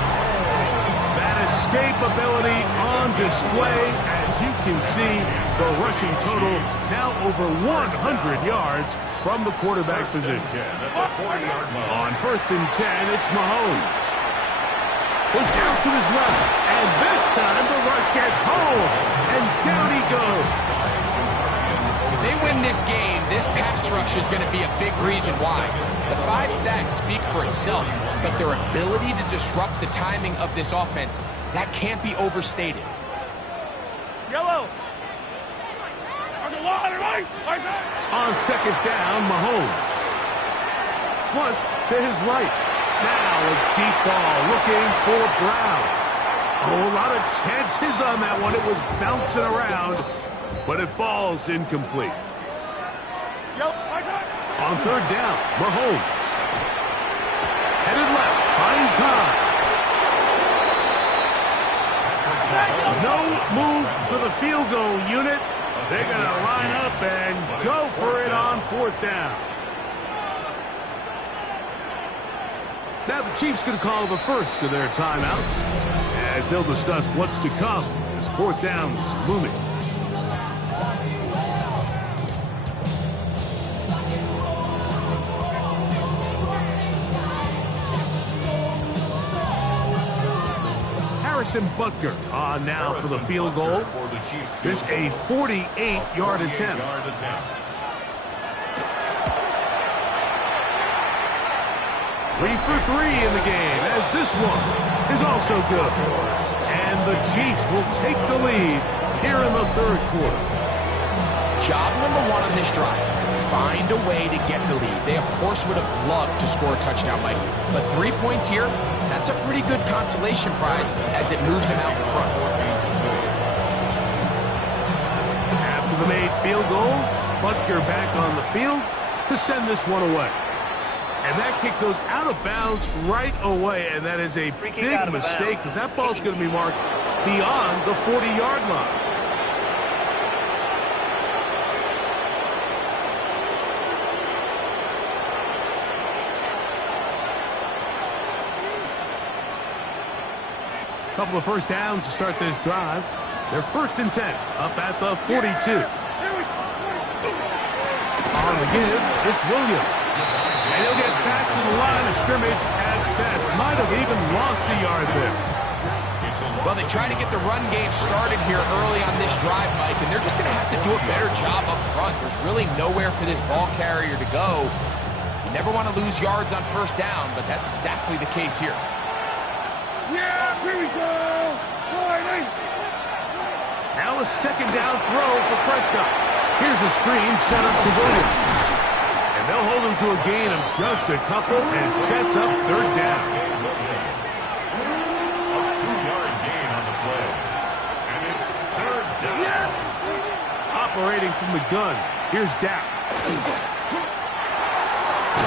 That escape ability on display. As you can see, the rushing total now over 100 yards from the quarterback position. On 1st and 10, it's Mahomes. Goes down to his left, and this time the rush gets home, and down he goes. If they win this game, this pass rush is going to be a big reason why. The 5 sacks speak for itself, but their ability to disrupt the timing of this offense, that can't be overstated. Yellow. On 2nd down, Mahomes. Flush to his right. Now a deep ball looking for Brown. Oh, a lot of chances on that one. It was bouncing around, but it falls incomplete. On 3rd down, Mahomes. Headed left, buying time. No move for the field goal unit. They're going to line up and go for it on 4th down. Now the Chiefs going to call the first of their timeouts as they'll discuss what's to come as 4th down is looming. Harrison Butker on now for the field goal. This a 48-yard attempt. 3 for 3 in the game, as this one is also good. And the Chiefs will take the lead here in the 3rd quarter. Job number 1 on this drive, find a way to get the lead. They, of course, would have loved to score a touchdown, Mike. But 3 points here, that's a pretty good consolation prize as it moves them out in front. After the made field goal, Butker back on the field to send this one away. And that kick goes out of bounds right away, and that is a big mistake because that ball's going to be marked beyond the 40-yard line. Couple of first downs to start this drive. They're 1st and 10, up at the 42. On the give, it's Williams. And he'll get back to the line of scrimmage at best. Might have even lost a yard there. Well, they try to get the run game started here early on this drive, Mike, and they're just going to have to do a better job up front. There's really nowhere for this ball carrier to go. You never want to lose yards on 1st down, but that's exactly the case here. Yeah, here we go. Now a 2nd down throw for Prescott. Here's a screen set up to Williams. And they'll hold him to a gain of just a couple and sets up 3rd down. A 2-yard gain on the play. And it's 3rd down. Operating from the gun, here's Dak.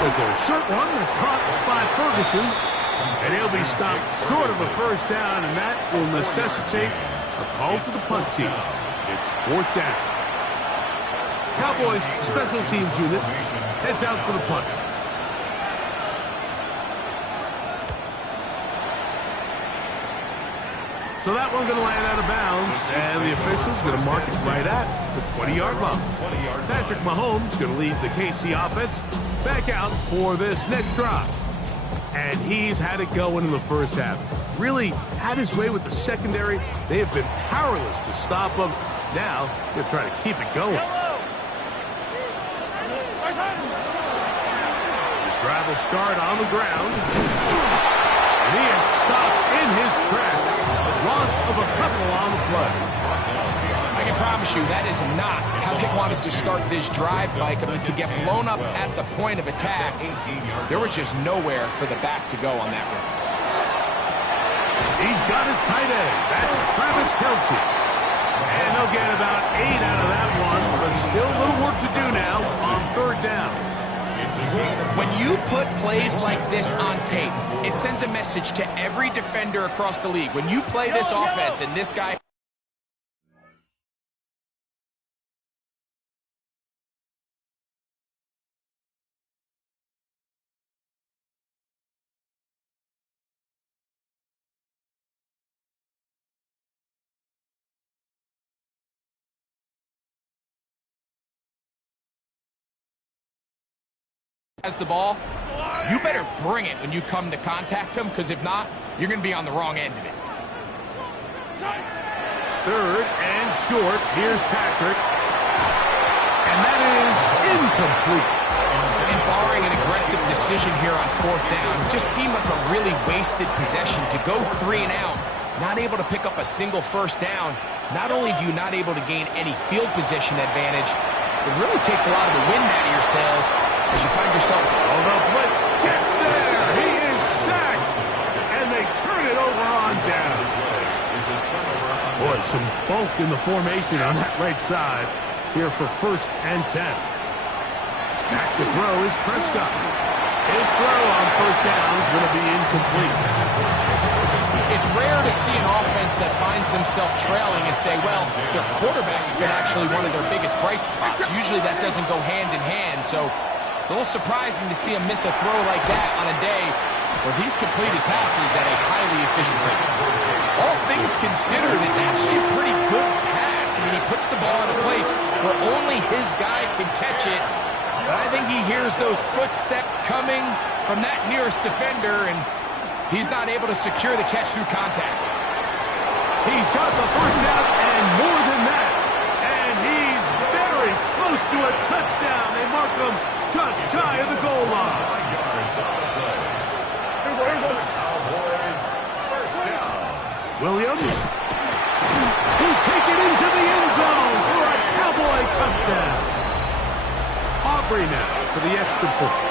There's a short one that's caught by Ferguson. And he'll be stopped short of a 1st down, and that will necessitate a call to the punt team. It's 4th down. Cowboys special teams unit heads out for the punt. So that one's going to land out of bounds, and the official's going to mark it right at the 20-yard line. Patrick Mahomes going to lead the KC offense back out for this next drive. And he's had it going in the 1st half. Really had his way with the secondary. They have been powerless to stop him. Now they're trying to keep it going. His drive will start on the ground. And he is stopped in his tracks. Loss of a couple on the play. I can promise you that is not how they wanted to start this drive, Mike. I mean, to get blown up at the point of attack, there was just nowhere for the back to go on that run. He's got his tight end. That's Travis Kelce. And they'll get about 8 out of that one, but still a little work to do now on 3rd down. When you put plays like this on tape, it sends a message to every defender across the league. When you play this offense and this guy... has the ball, you better bring it when you come to contact him, because if not, you're going to be on the wrong end of it. 3rd and short. Here's Patrick. And that is incomplete. And barring an aggressive decision here on 4th down, it just seemed like a really wasted possession to go 3 and out, not able to pick up a single 1st down. Not only do you not able to gain any field position advantage, it really takes a lot of the wind out of your sails as you find yourself... Oh, the blitz gets there. He is sacked. And they turn it over on down. Boy, some bulk in the formation on that right side here for 1st and 10. Back to throw is Prescott. His throw on 1st down is going to be incomplete. It's rare to see an offense that finds themselves trailing and say, well, their quarterback's been actually one of their biggest bright spots. Usually that doesn't go hand in hand, so it's a little surprising to see him miss a throw like that on a day where he's completed passes at a highly efficient rate. All things considered, it's actually a pretty good pass. I mean, he puts the ball in a place where only his guy can catch it, but I think he hears those footsteps coming from that nearest defender, and he's not able to secure the catch through contact. He's got the 1st down and more than that. And he's very close to a touchdown. They mark him just shy of the goal line. 5 yards on the play. Cowboys, 1st down. Williams. He'll take it into the end zone for a Cowboy touchdown. Aubrey now for the extra point.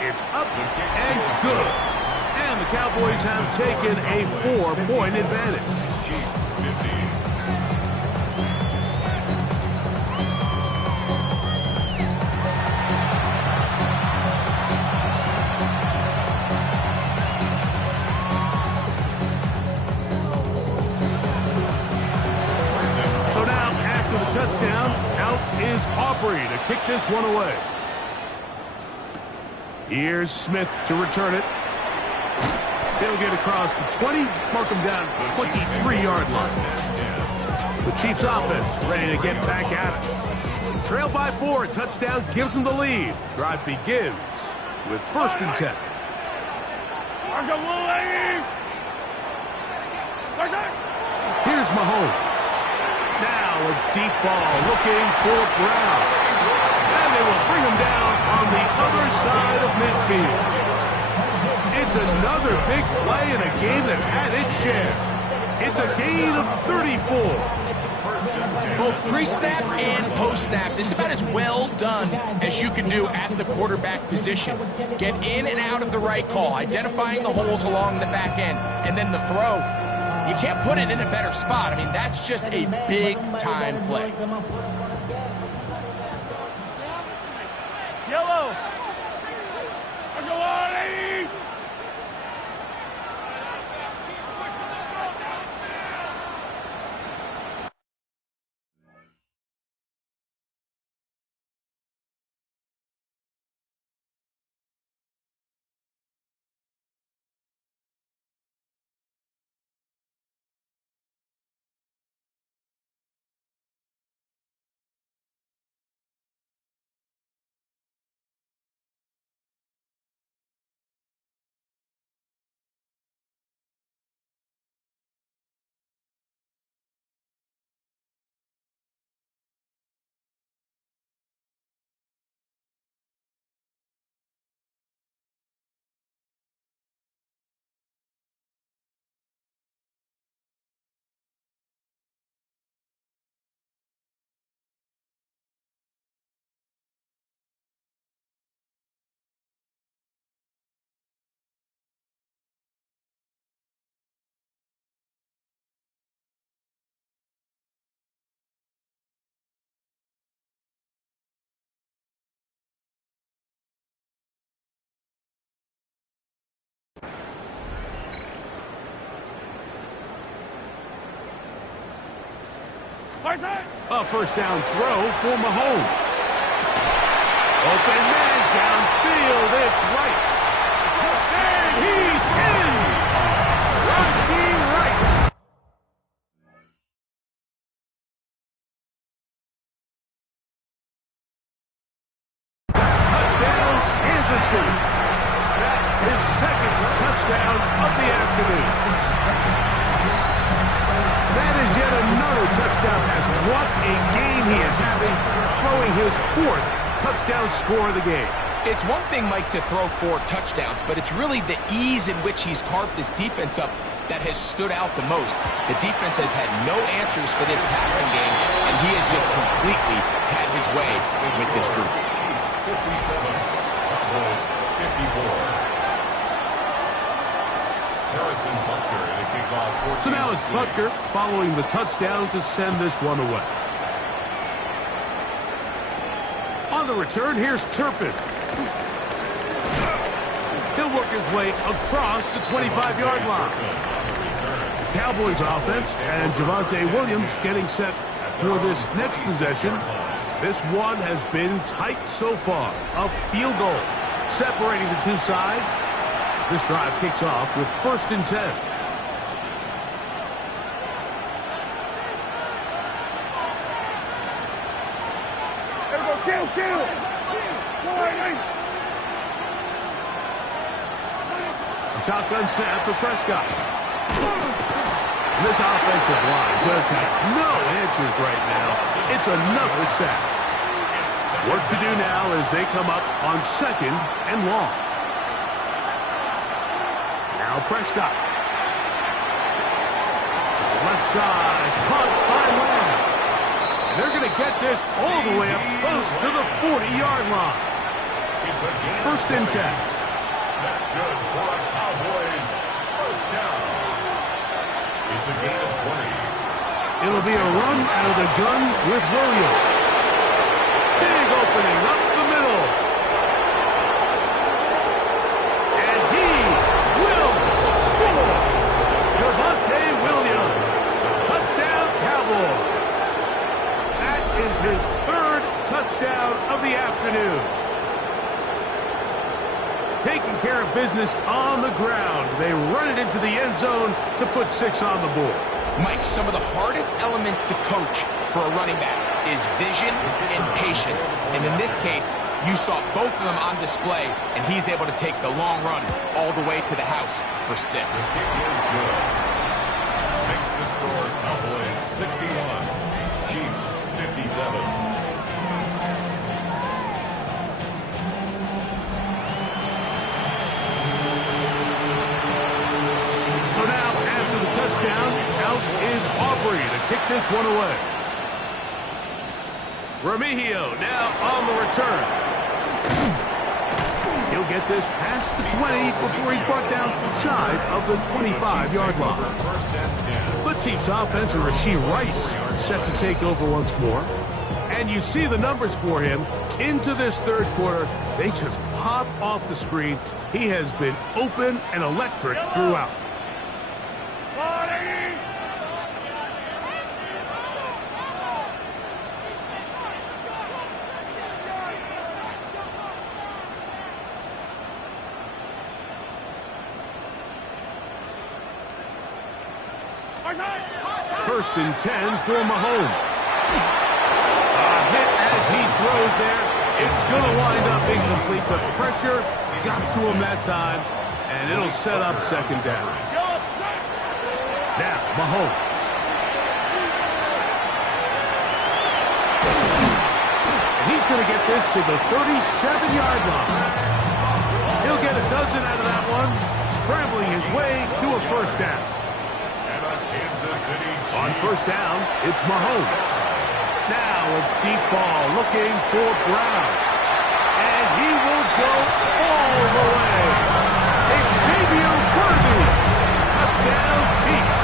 It's up and good. And the Cowboys have taken a 4-point advantage. Chiefs 50. So now, after the touchdown, out is Aubrey to kick this one away. Here's Smith to return it. They'll get across the 20, mark them down at the 23-yard line. The Chiefs offense ready to get back at it. Trailed by 4, a touchdown gives them the lead. Drive begins with 1st and 10. Here's Mahomes. Now a deep ball looking for Brown. And they will bring him down on the other side of midfield. It's another big play in a game that's had its share. It's a gain of 34. Both pre-snap and post-snap, this is about as well done as you can do at the quarterback position. Get in and out of the right call, identifying the holes along the back end, and then the throw. You can't put it in a better spot. I mean, that's just a big-time play. Yellow. A 1st down throw for Mahomes. Open man downfield, it's Rice. And he's in! Rashee Rice. Touchdown, Kansas City. That's his 2nd touchdown of the afternoon. That is yet another touchdown pass. What a game he is having, throwing his 4th touchdown score of the game. It's one thing, Mike, to throw 4 touchdowns, but it's really the ease in which he's carved this defense up that has stood out the most. The defense has had no answers for this passing game, and he has just completely had his way with this group. 57, Cowboys 54. Harrison Butker to kick off. So now it's Butker following the touchdown to send this one away. On the return, here's Turpin. He'll work his way across the 25-yard line. Cowboys offense and Javonte Williams getting set for this next possession. This one has been tight so far. A field goal separating the two sides. This drive kicks off with 1st and 10. Kill! A shotgun snap for Prescott. And this offensive line just has no answers right now. It's another sack. Work to do now as they come up on 2nd and long. Now Prescott. Left side, caught by Lamb. And they're going to get this all the way up close to the 40-yard line. It's a gain 1st and 10. That's good for a Cowboys 1st down. It's a gain of 20. It'll be a run out of the gun with Williams. Big opening up the middle. And he will score. Javonte Williams. Touchdown Cowboys. That is his 3rd touchdown of the afternoon. Taking care of business on the ground. They run it into the end zone to put 6 on the board. Mike, some of the hardest elements to coach for a running back is vision and patience. And in this case, you saw both of them on display, and he's able to take the long run all the way to the house for 6. The kick is good. Makes the score Cowboys 61, Chiefs 57. So now, after the touchdown, out is Aubrey to kick this one away. Remigio now on the return. He'll get this past the 20 before he's brought down shy of the 25-yard line. The Chiefs offense, and Rashee Rice set to take over once more. And you see the numbers for him into this third quarter. They just pop off the screen. He has been open and electric throughout. First and 10 for Mahomes. A hit as he throws there. It's going to wind up incomplete. The pressure got to him that time, and it'll set up second down. Now, Mahomes. And he's going to get this to the 37-yard line. He'll get a dozen out of that one, scrambling his way to a first down. On first down, it's Mahomes. Now a deep ball looking for Brown. And he will go all the way. Xavier Worthy. Touchdown, Chiefs.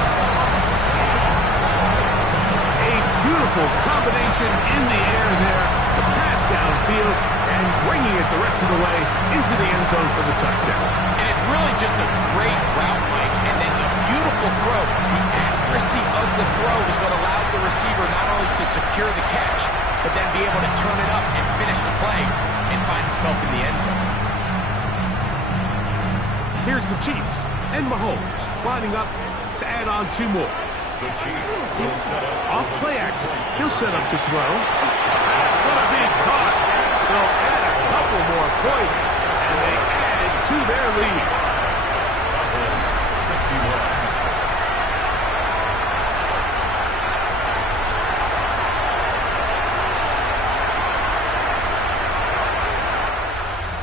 A beautiful combination in the air there. The pass downfield and bringing it the rest of the way into the end zone for the touchdown. And it's really just a great route, Mike, and then a beautiful throw. The accuracy of the throw is what allowed the receiver not only to secure the catch, but then be able to turn it up and finish the play and find himself in the end zone. Here's the Chiefs and Mahomes lining up to add on 2 more. The Chiefs will set up off play action. He'll set up to throw. That's going to be caught. So add a couple more points, and they add to their lead. 61.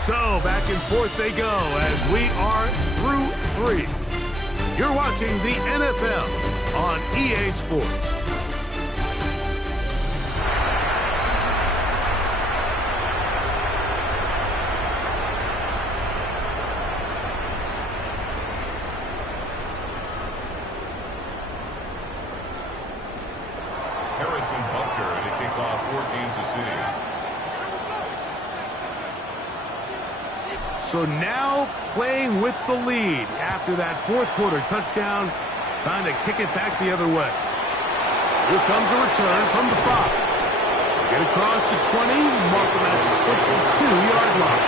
So back and forth they go as we are through 3. You're watching the NFL on EA Sports. Harrison Butker to kick off for Kansas City. So now playing with the lead after that fourth quarter touchdown. Time to kick it back the other way. Here comes a return from the 5. Get across the 20, mark them at the 52-yard line.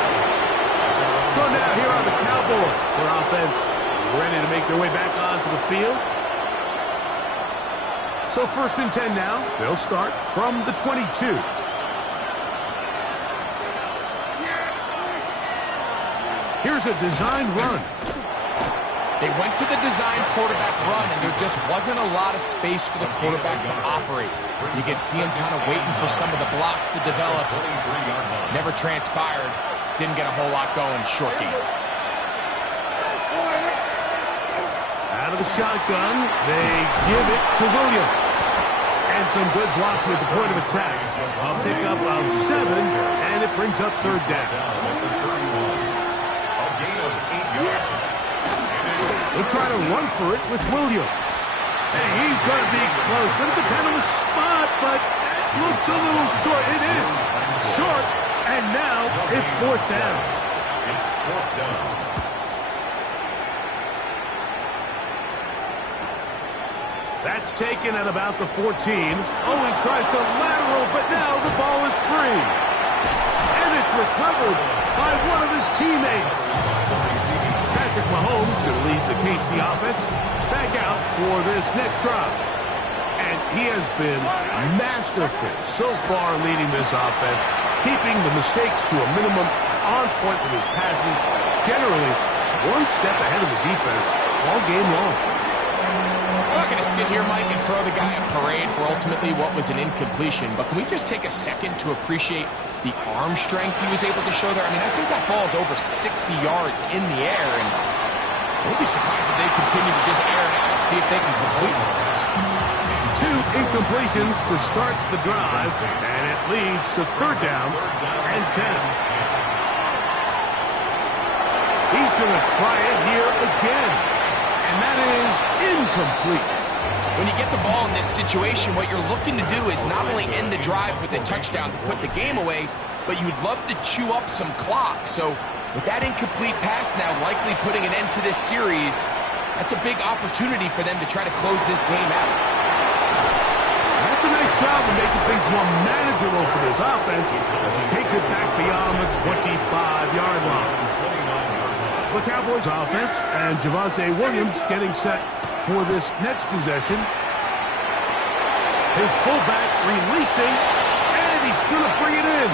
So now here are the Cowboys. Their offense ready to make their way back onto the field. So first and 10 now. They'll start from the 22. Here's a design run. They went to the design quarterback run, and there just wasn't a lot of space for the quarterback to operate. You can see him kind of waiting for some of the blocks to develop. Never transpired. Didn't get a whole lot going. Short game. Out of the shotgun, they give it to Williams. And some good blocking at the point of attack. A pickup of 7, and it brings up third down. They'll try to run for it with Williams. And he's going to be close. Going to depend on the spot, but it looks a little short. It is short, and now it's fourth down. It's fourth down. That's taken at about the 14. Oh, he tries to lateral, but now the ball is free. And it's recovered by one of his teammates. The receiving Patrick Mahomes going to lead the KC offense back out for this next drive. And he has been masterful so far leading this offense, keeping the mistakes to a minimum, on point with his passes, generally one step ahead of the defense all game long. I'm not going to sit here, Mike, and throw the guy a parade for ultimately what was an incompletion, but can we just take a second to appreciate the arm strength he was able to show there? I mean, I think that ball is over 60 yards in the air, and we'll be surprised if they continue to just air it out and see if they can complete one of those. 2 incompletions to start the drive, and it leads to 3rd down and 10. He's going to try it here again, and that is incomplete. When you get the ball in this situation, what you're looking to do is not only end the drive with a touchdown to put the game away, but you'd love to chew up some clock. So with that incomplete pass now likely putting an end to this series, that's a big opportunity for them to try to close this game out. That's a nice job of making things more manageable for this offense as he takes it back beyond the 25-yard line. The Cowboys offense and Javonte Williams getting set for this next possession. His fullback releasing, and he's going to bring it in.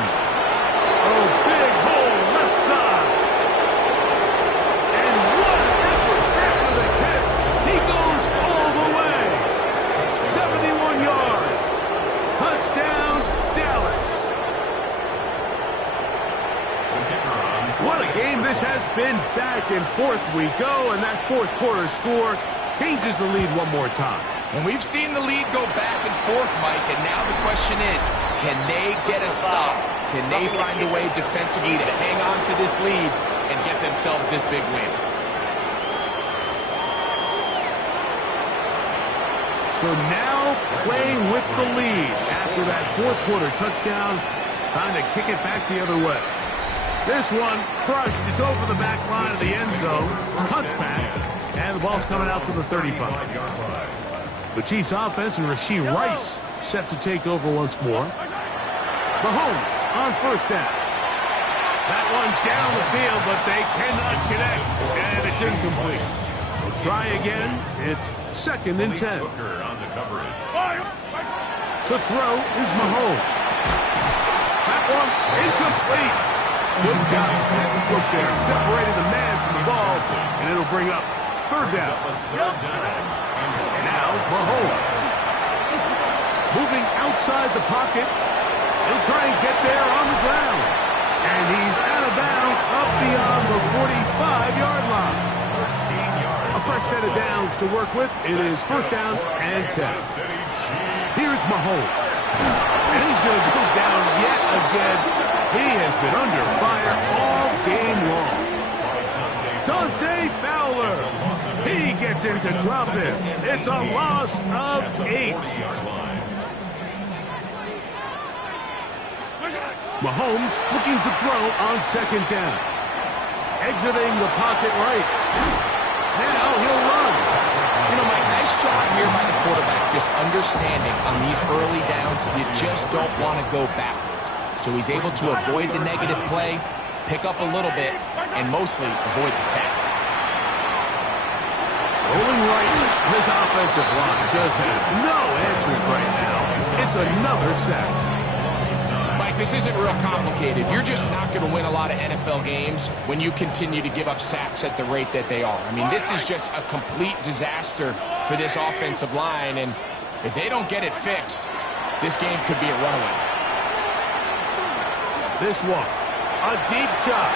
Oh, big hole left side. And what an effort after the catch. He goes all the way. 71 yards. Touchdown, Dallas. What a game this has been. Back and forth we go, and that 4th quarter score changes the lead one more time. And we've seen the lead go back and forth, Mike, and now the question is, can they get a stop? Can they find a way defensively to hang on to this lead and get themselves this big win? So now playing with the lead after that 4th quarter touchdown, trying to kick it back the other way. This one crushed. It's over the back line of the end zone. Touchback. And the ball's coming out to the 35. The Chiefs offense and Rashee Rice set to take over once more. Mahomes on 1st down. That one down the field, but they cannot connect. And it's incomplete. We'll try again. It's 2nd and 10. To throw is Mahomes. That one incomplete. Good job. Textbook there. Separated the man from the ball, and it'll bring up 3rd down. Now Mahomes. Moving outside the pocket. He'll try and get there on the ground. And he's out of bounds up beyond the 45-yard line. A fresh set of downs to work with. It is 1st down and 10. Here's Mahomes. And he's going to go down yet again. He has been under fire all game long. Dante Fowler. He gets into drop it. It's a loss of 8. Mahomes looking to throw on 2nd down. Exiting the pocket right. Now he'll run. You know, Mike, nice job here by the quarterback, just understanding on these early downs, you just don't want to go backwards. So he's able to avoid the negative play, pick up a little bit, and mostly avoid the sack. Rolling right, this offensive line just has no answers right now. It's another sack. Mike, this isn't real complicated. You're just not going to win a lot of NFL games when you continue to give up sacks at the rate that they are. I mean, this is just a complete disaster for this offensive line, and if they don't get it fixed, this game could be a runaway. This one, a deep shot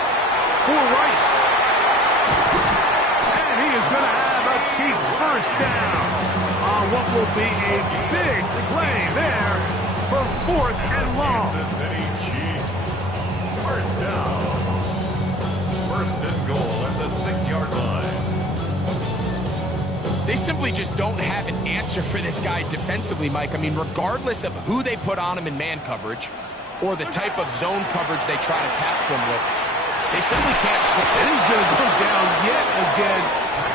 for Rice. And he is going to have a Chiefs 1st down on what will be a big play there for 4th and long. Kansas City Chiefs. 1st down. 1st and goal at the 6-yard line. They simply just don't have an answer for this guy defensively, Mike. I mean, regardless of who they put on him in man coverage or the type of zone coverage they try to capture him with, they simply can't slip it. And he's going to go down yet again.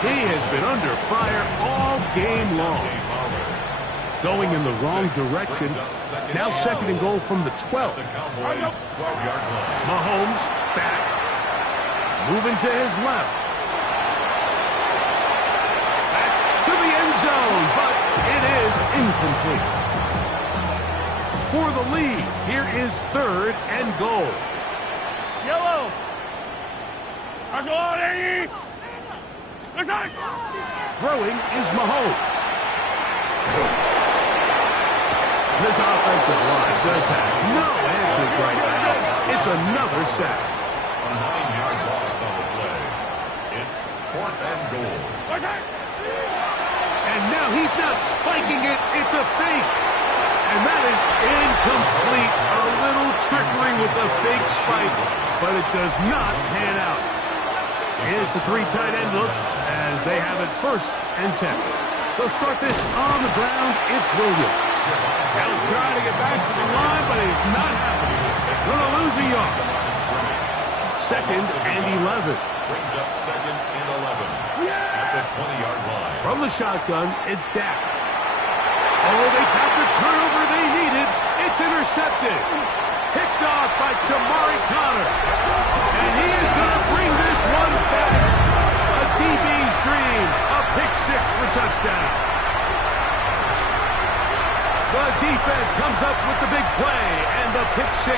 He has been under fire all game long. Going in the wrong direction. Now 2nd and goal from the 12. Mahomes back. Moving to his left. zone, but it is incomplete. For the lead, here is 3rd and goal. Yellow. Let's go, Iggy. Let's go. Throwing is Mahomes. This offensive line just has no answers right now. It's another sack. A 9-yard loss on the play. It's 4th and goal. And now he's not spiking it. It's a fake. And that is incomplete. A little trickery with the fake spike, but it does not pan out. It's a 3 tight end look as they have it 1st and 10. They'll start this on the ground. It's Williams. He'll try to get back to the line, but it's not happening. Going to lose a yard. 2nd and 11. Brings up 2nd and 11. At the 20-yard line. From the shotgun, it's Dak. Oh, they got the turnover they needed. It's intercepted. Picked off by Jamari Connor. And he is going to bring this one back. A DB's dream. A pick 6 for touchdown. The defense comes up with the big play, and the pick 6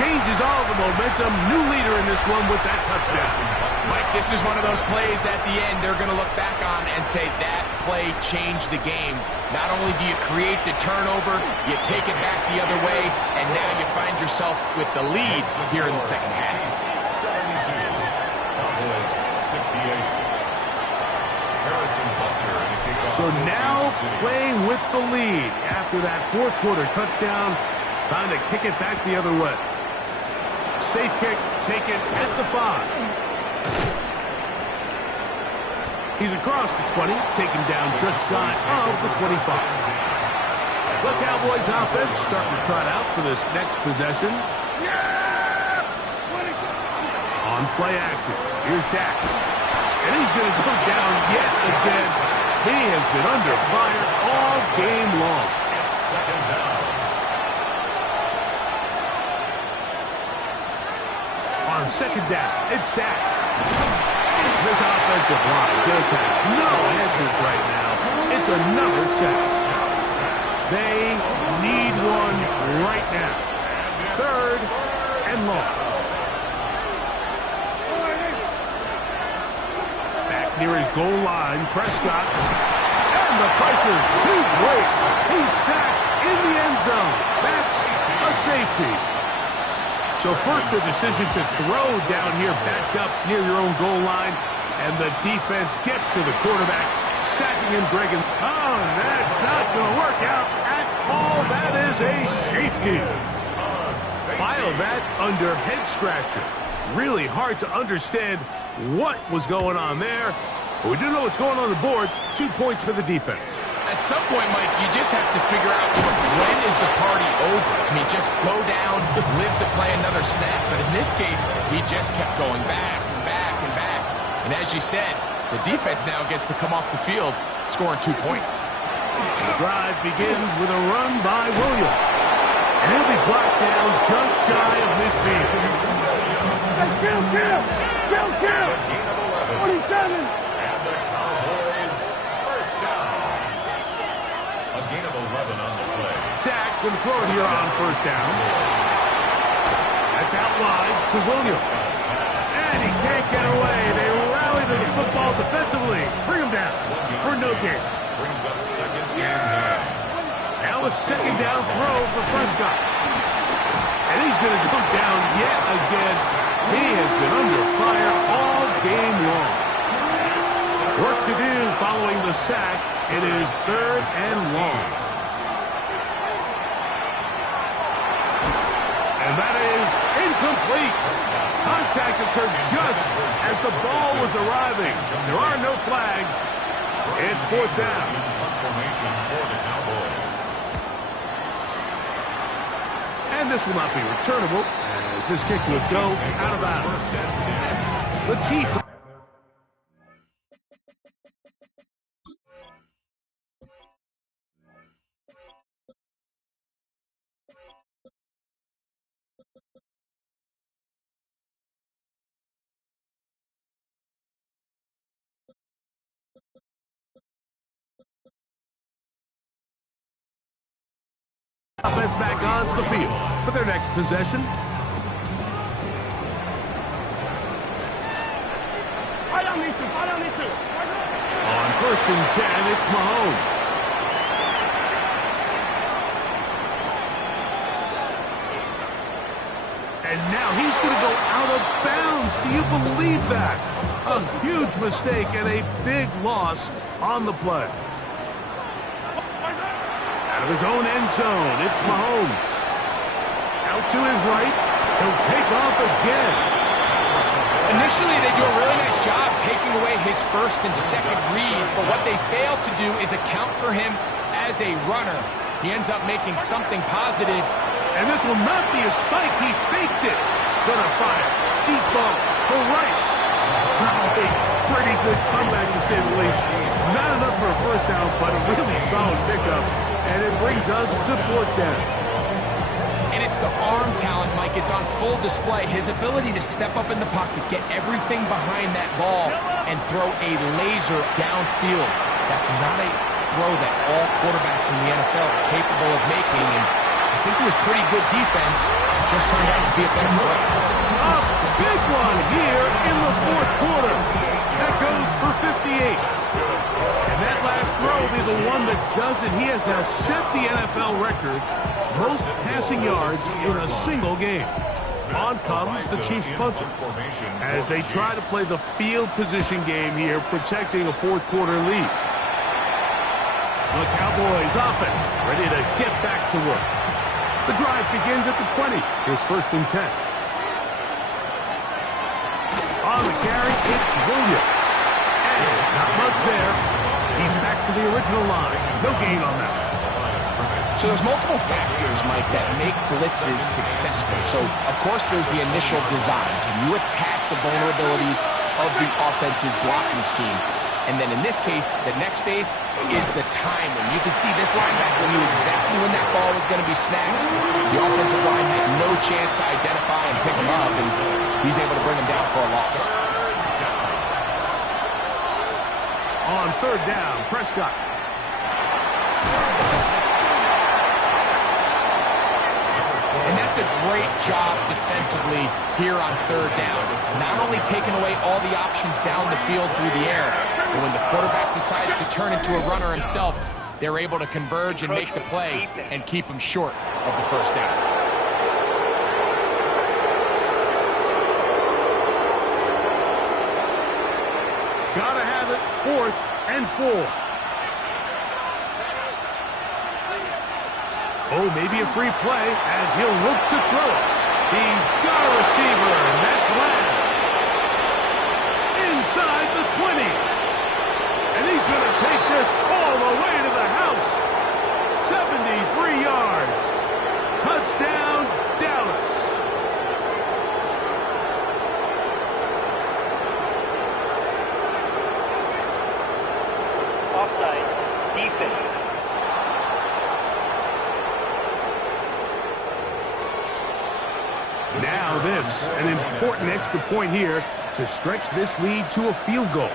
changes all the momentum. New leader in this one with that touchdown. Mike, this is one of those plays at the end they're going to look back on and say that play changed the game. Not only do you create the turnover, you take it back the other way, and now you find yourself with the lead here in the second half. 72. Cowboys 68. Harrison Butker in the kickoff. So now playing with the lead after that 4th quarter touchdown, trying to kick it back the other way. Safe kick taken at the 5. He's across the 20, taken down just shy of the 25. The Cowboys offense starting to trot out for this next possession. On play action, here's Dak. And he's going to go down yet again. He has been under fire all game long. It's 2nd down. On 2nd down, it's Dak. This offensive line just has no answers right now. It's another sack. They need one right now. 3rd and long. Back near his goal line, Prescott. And the pressure too great. He's sacked in the end zone. That's a safety. So first the decision to throw down here backed up near your own goal line, and the defense gets to the quarterback, sacking him, Bregan. Oh, that's not going to work out at all. That is a safety. File that under head scratcher. Really hard to understand what was going on there. But we do know what's going on the board. 2 points for the defense. At some point, Mike, you just have to figure out when is the party over. I mean, just go down, live to play another snap. But in this case, he just kept going back and back and back. And as you said, the defense now gets to come off the field, scoring 2 points. The drive begins with a run by Williams. And he'll be blocked down just shy of midfield. Kill! 47! And the Cowboys first down. A gain of 11 on the play. Dak can throw it here on 1st down. That's out wide to Williams. And he can't get away. They rally to the football defensively. Bring him down for no gain. Brings up 2nd and 9. Now a 2nd down throw for Prescott. And he's going to go down yet again. He has been under fire all game long. Work to do following the sack. It is 3rd and long. And that is incomplete. Contact occurred just as the ball was arriving. There are no flags. It's 4th down. Formation for the Cowboys. And this will not be returnable as this kick will go out of bounds. The Chiefs Offense back onto the field for their next possession. On 1st and 10, it's Mahomes. And now he's going to go out of bounds. Do you believe that? A huge mistake and a big loss on the play. Out of his own end zone, it's Mahomes. Out to his right. He'll take off again. Initially, they do a really nice job taking away his first and second read, but what they fail to do is account for him as a runner. He ends up making something positive. And this will not be a spike. He faked it. Gonna fire. Deep ball for Rice. A pretty good comeback, to say the least. Not enough for a first down, but a really solid pickup. And it brings us to 4th down. And it's the arm talent, Mike. It's on full display. His ability to step up in the pocket, get everything behind that ball, and throw a laser downfield. That's not a throw that all quarterbacks in the NFL are capable of making. And I think it was pretty good defense. Just turned out to be a better play. A big one here in the 4th quarter. That goes for 58. And that last throw will be the one that does it. He has now set the NFL record, most passing yards in a single game. On comes the Chiefs punter as they try to play the field position game here, protecting a 4th quarter lead. The Cowboys offense ready to get back to work. The drive begins at the 20. Here's 1st and 10. On the carry, it's Williams. And not much there. He's back to the original line. No gain on that. So there's multiple factors, Mike, that make blitzes successful. So, of course, there's the initial design. Can you attack the vulnerabilities of the offense's blocking scheme? And then in this case, the next phase is the timing. You can see this linebacker knew exactly when that ball was going to be snapped. The offensive line had no chance to identify and pick him up, and he's able to bring him down for a loss. On 3rd down, Prescott. And that's a great job defensively here on 3rd down. Not only taking away all the options down the field through the air, but when the quarterback decides to turn into a runner himself, they're able to converge and make the play and keep him short of the 1st down. Gotta have it. 4th and 4. Oh, maybe a free play as he'll look to throw it. He's got a receiver, and that's Lamb. Inside the 20. And he's going to take this all the way to the house. 73 yards. Touchdown, Dallas. Offside. Defense. Now this, an important extra point here to stretch this lead to a field goal.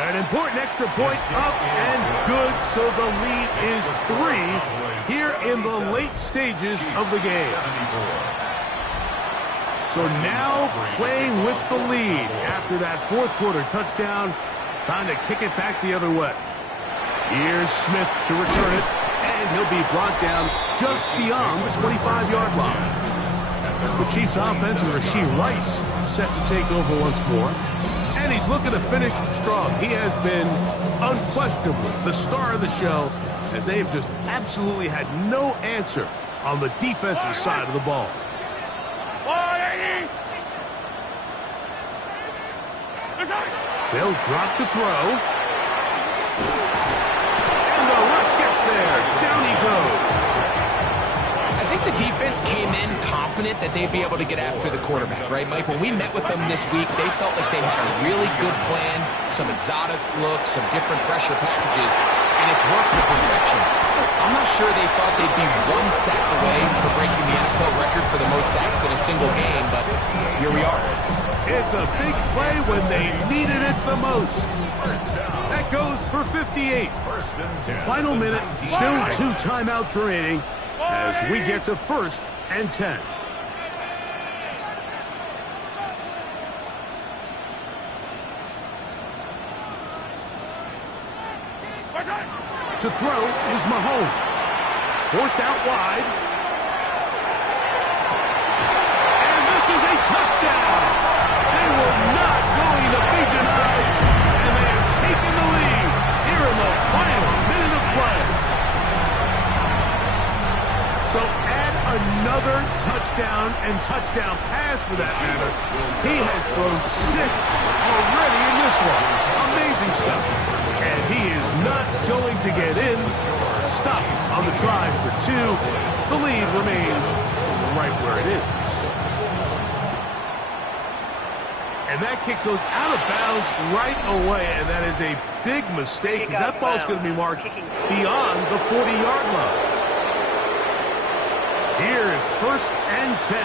An important extra point up and good, so the lead is 3 here in the late stages of the game. So now playing with the lead after that 4th quarter touchdown, trying to kick it back the other way. Here's Smith to return it, and he'll be brought down just beyond the 25-yard line. The Chiefs offense and Rashee Rice set to take over once more. And he's looking to finish strong. He has been unquestionably the star of the show, as they've just absolutely had no answer on the defensive side of the ball. They'll drop to throw. And the rush gets there. Down he goes. I think the defense came in confident that they'd be able to get after the quarterback, right, Mike? When we met with them this week, they felt like they had a really good plan, some exotic looks, some different pressure packages, and it's worked to perfection. I'm not sure they thought they'd be 1 sack away from breaking the NFL record for the most sacks in a single game, but here we are. It's a big play when they needed it the most. That goes for 58. First and 10. Final minute, still 2 timeouts remaining as we get to 1st and 10. To throw is Mahomes. Forced out wide. And this is a touchdown. They were not going to be denied. And they have taken the lead here in the final minute of play. So add another touchdown and touchdown pass for that matter. He has thrown 6 already in this one. Amazing stuff. And he is not going to get in. Stop on the drive for 2. The lead remains right where it is. And that kick goes out of bounds right away, and that is a big mistake because that ball's going to be marked beyond the 40-yard line. Here is 1st and 10.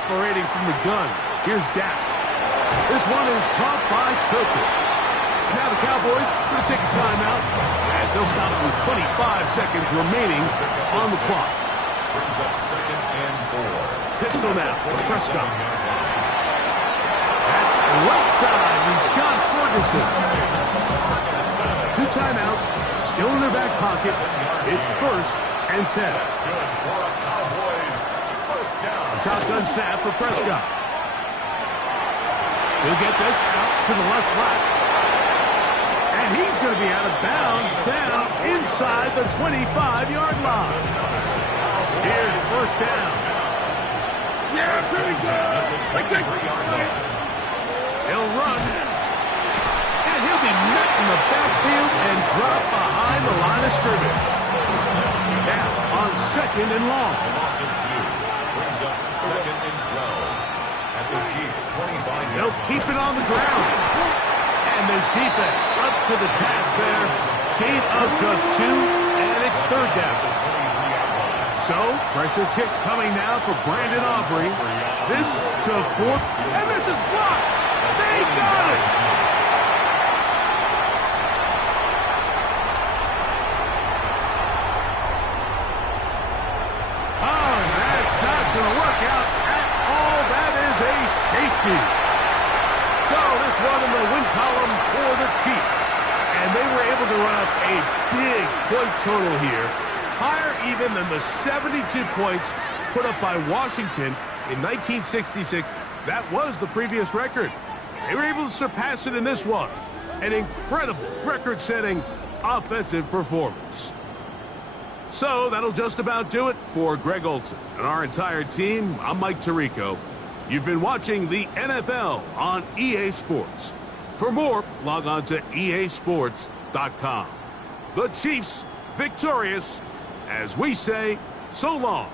Operating from the gun. Here's Dak. This one is caught by Turpin. Now the Cowboys going to take a timeout as they'll stop with 25 seconds remaining on the clock. Brings up 2nd and 4. Pistol now for Prescott. That's right side. He's got Ferguson. 2 timeouts still in their back pocket. It's 1st and 10. That's good for a Cowboys first down. Shotgun snap for Prescott. He'll get this out to the left flat. And he's going to be out of bounds down inside the 25-yard line. Here's 1st down. Yes, here we go. He'll run. And he'll be met in the backfield and drop behind the line of scrimmage. Now on 2nd and long. Loss of 2. Brings up 2nd and 12. At the Chiefs' 25-yard They'll keep it on the ground. And this defense up to the task there. Gain of just 2, and it's 3rd down. So, pressure kick coming now for Brandon Aubrey. This to 4th, and this is blocked. They got it. Oh, that's not going to work out at all. That is a safety. So, this one in the win column for the Chiefs. And they were able to run up a big point total here. Higher even than the 72 points put up by Washington in 1966. That was the previous record. They were able to surpass it in this one. An incredible record-setting offensive performance. So that'll just about do it for Greg Olsen and our entire team. I'm Mike Tirico. You've been watching the NFL on EA Sports. For more, log on to easports.com. The Chiefs victorious, as we say, so long.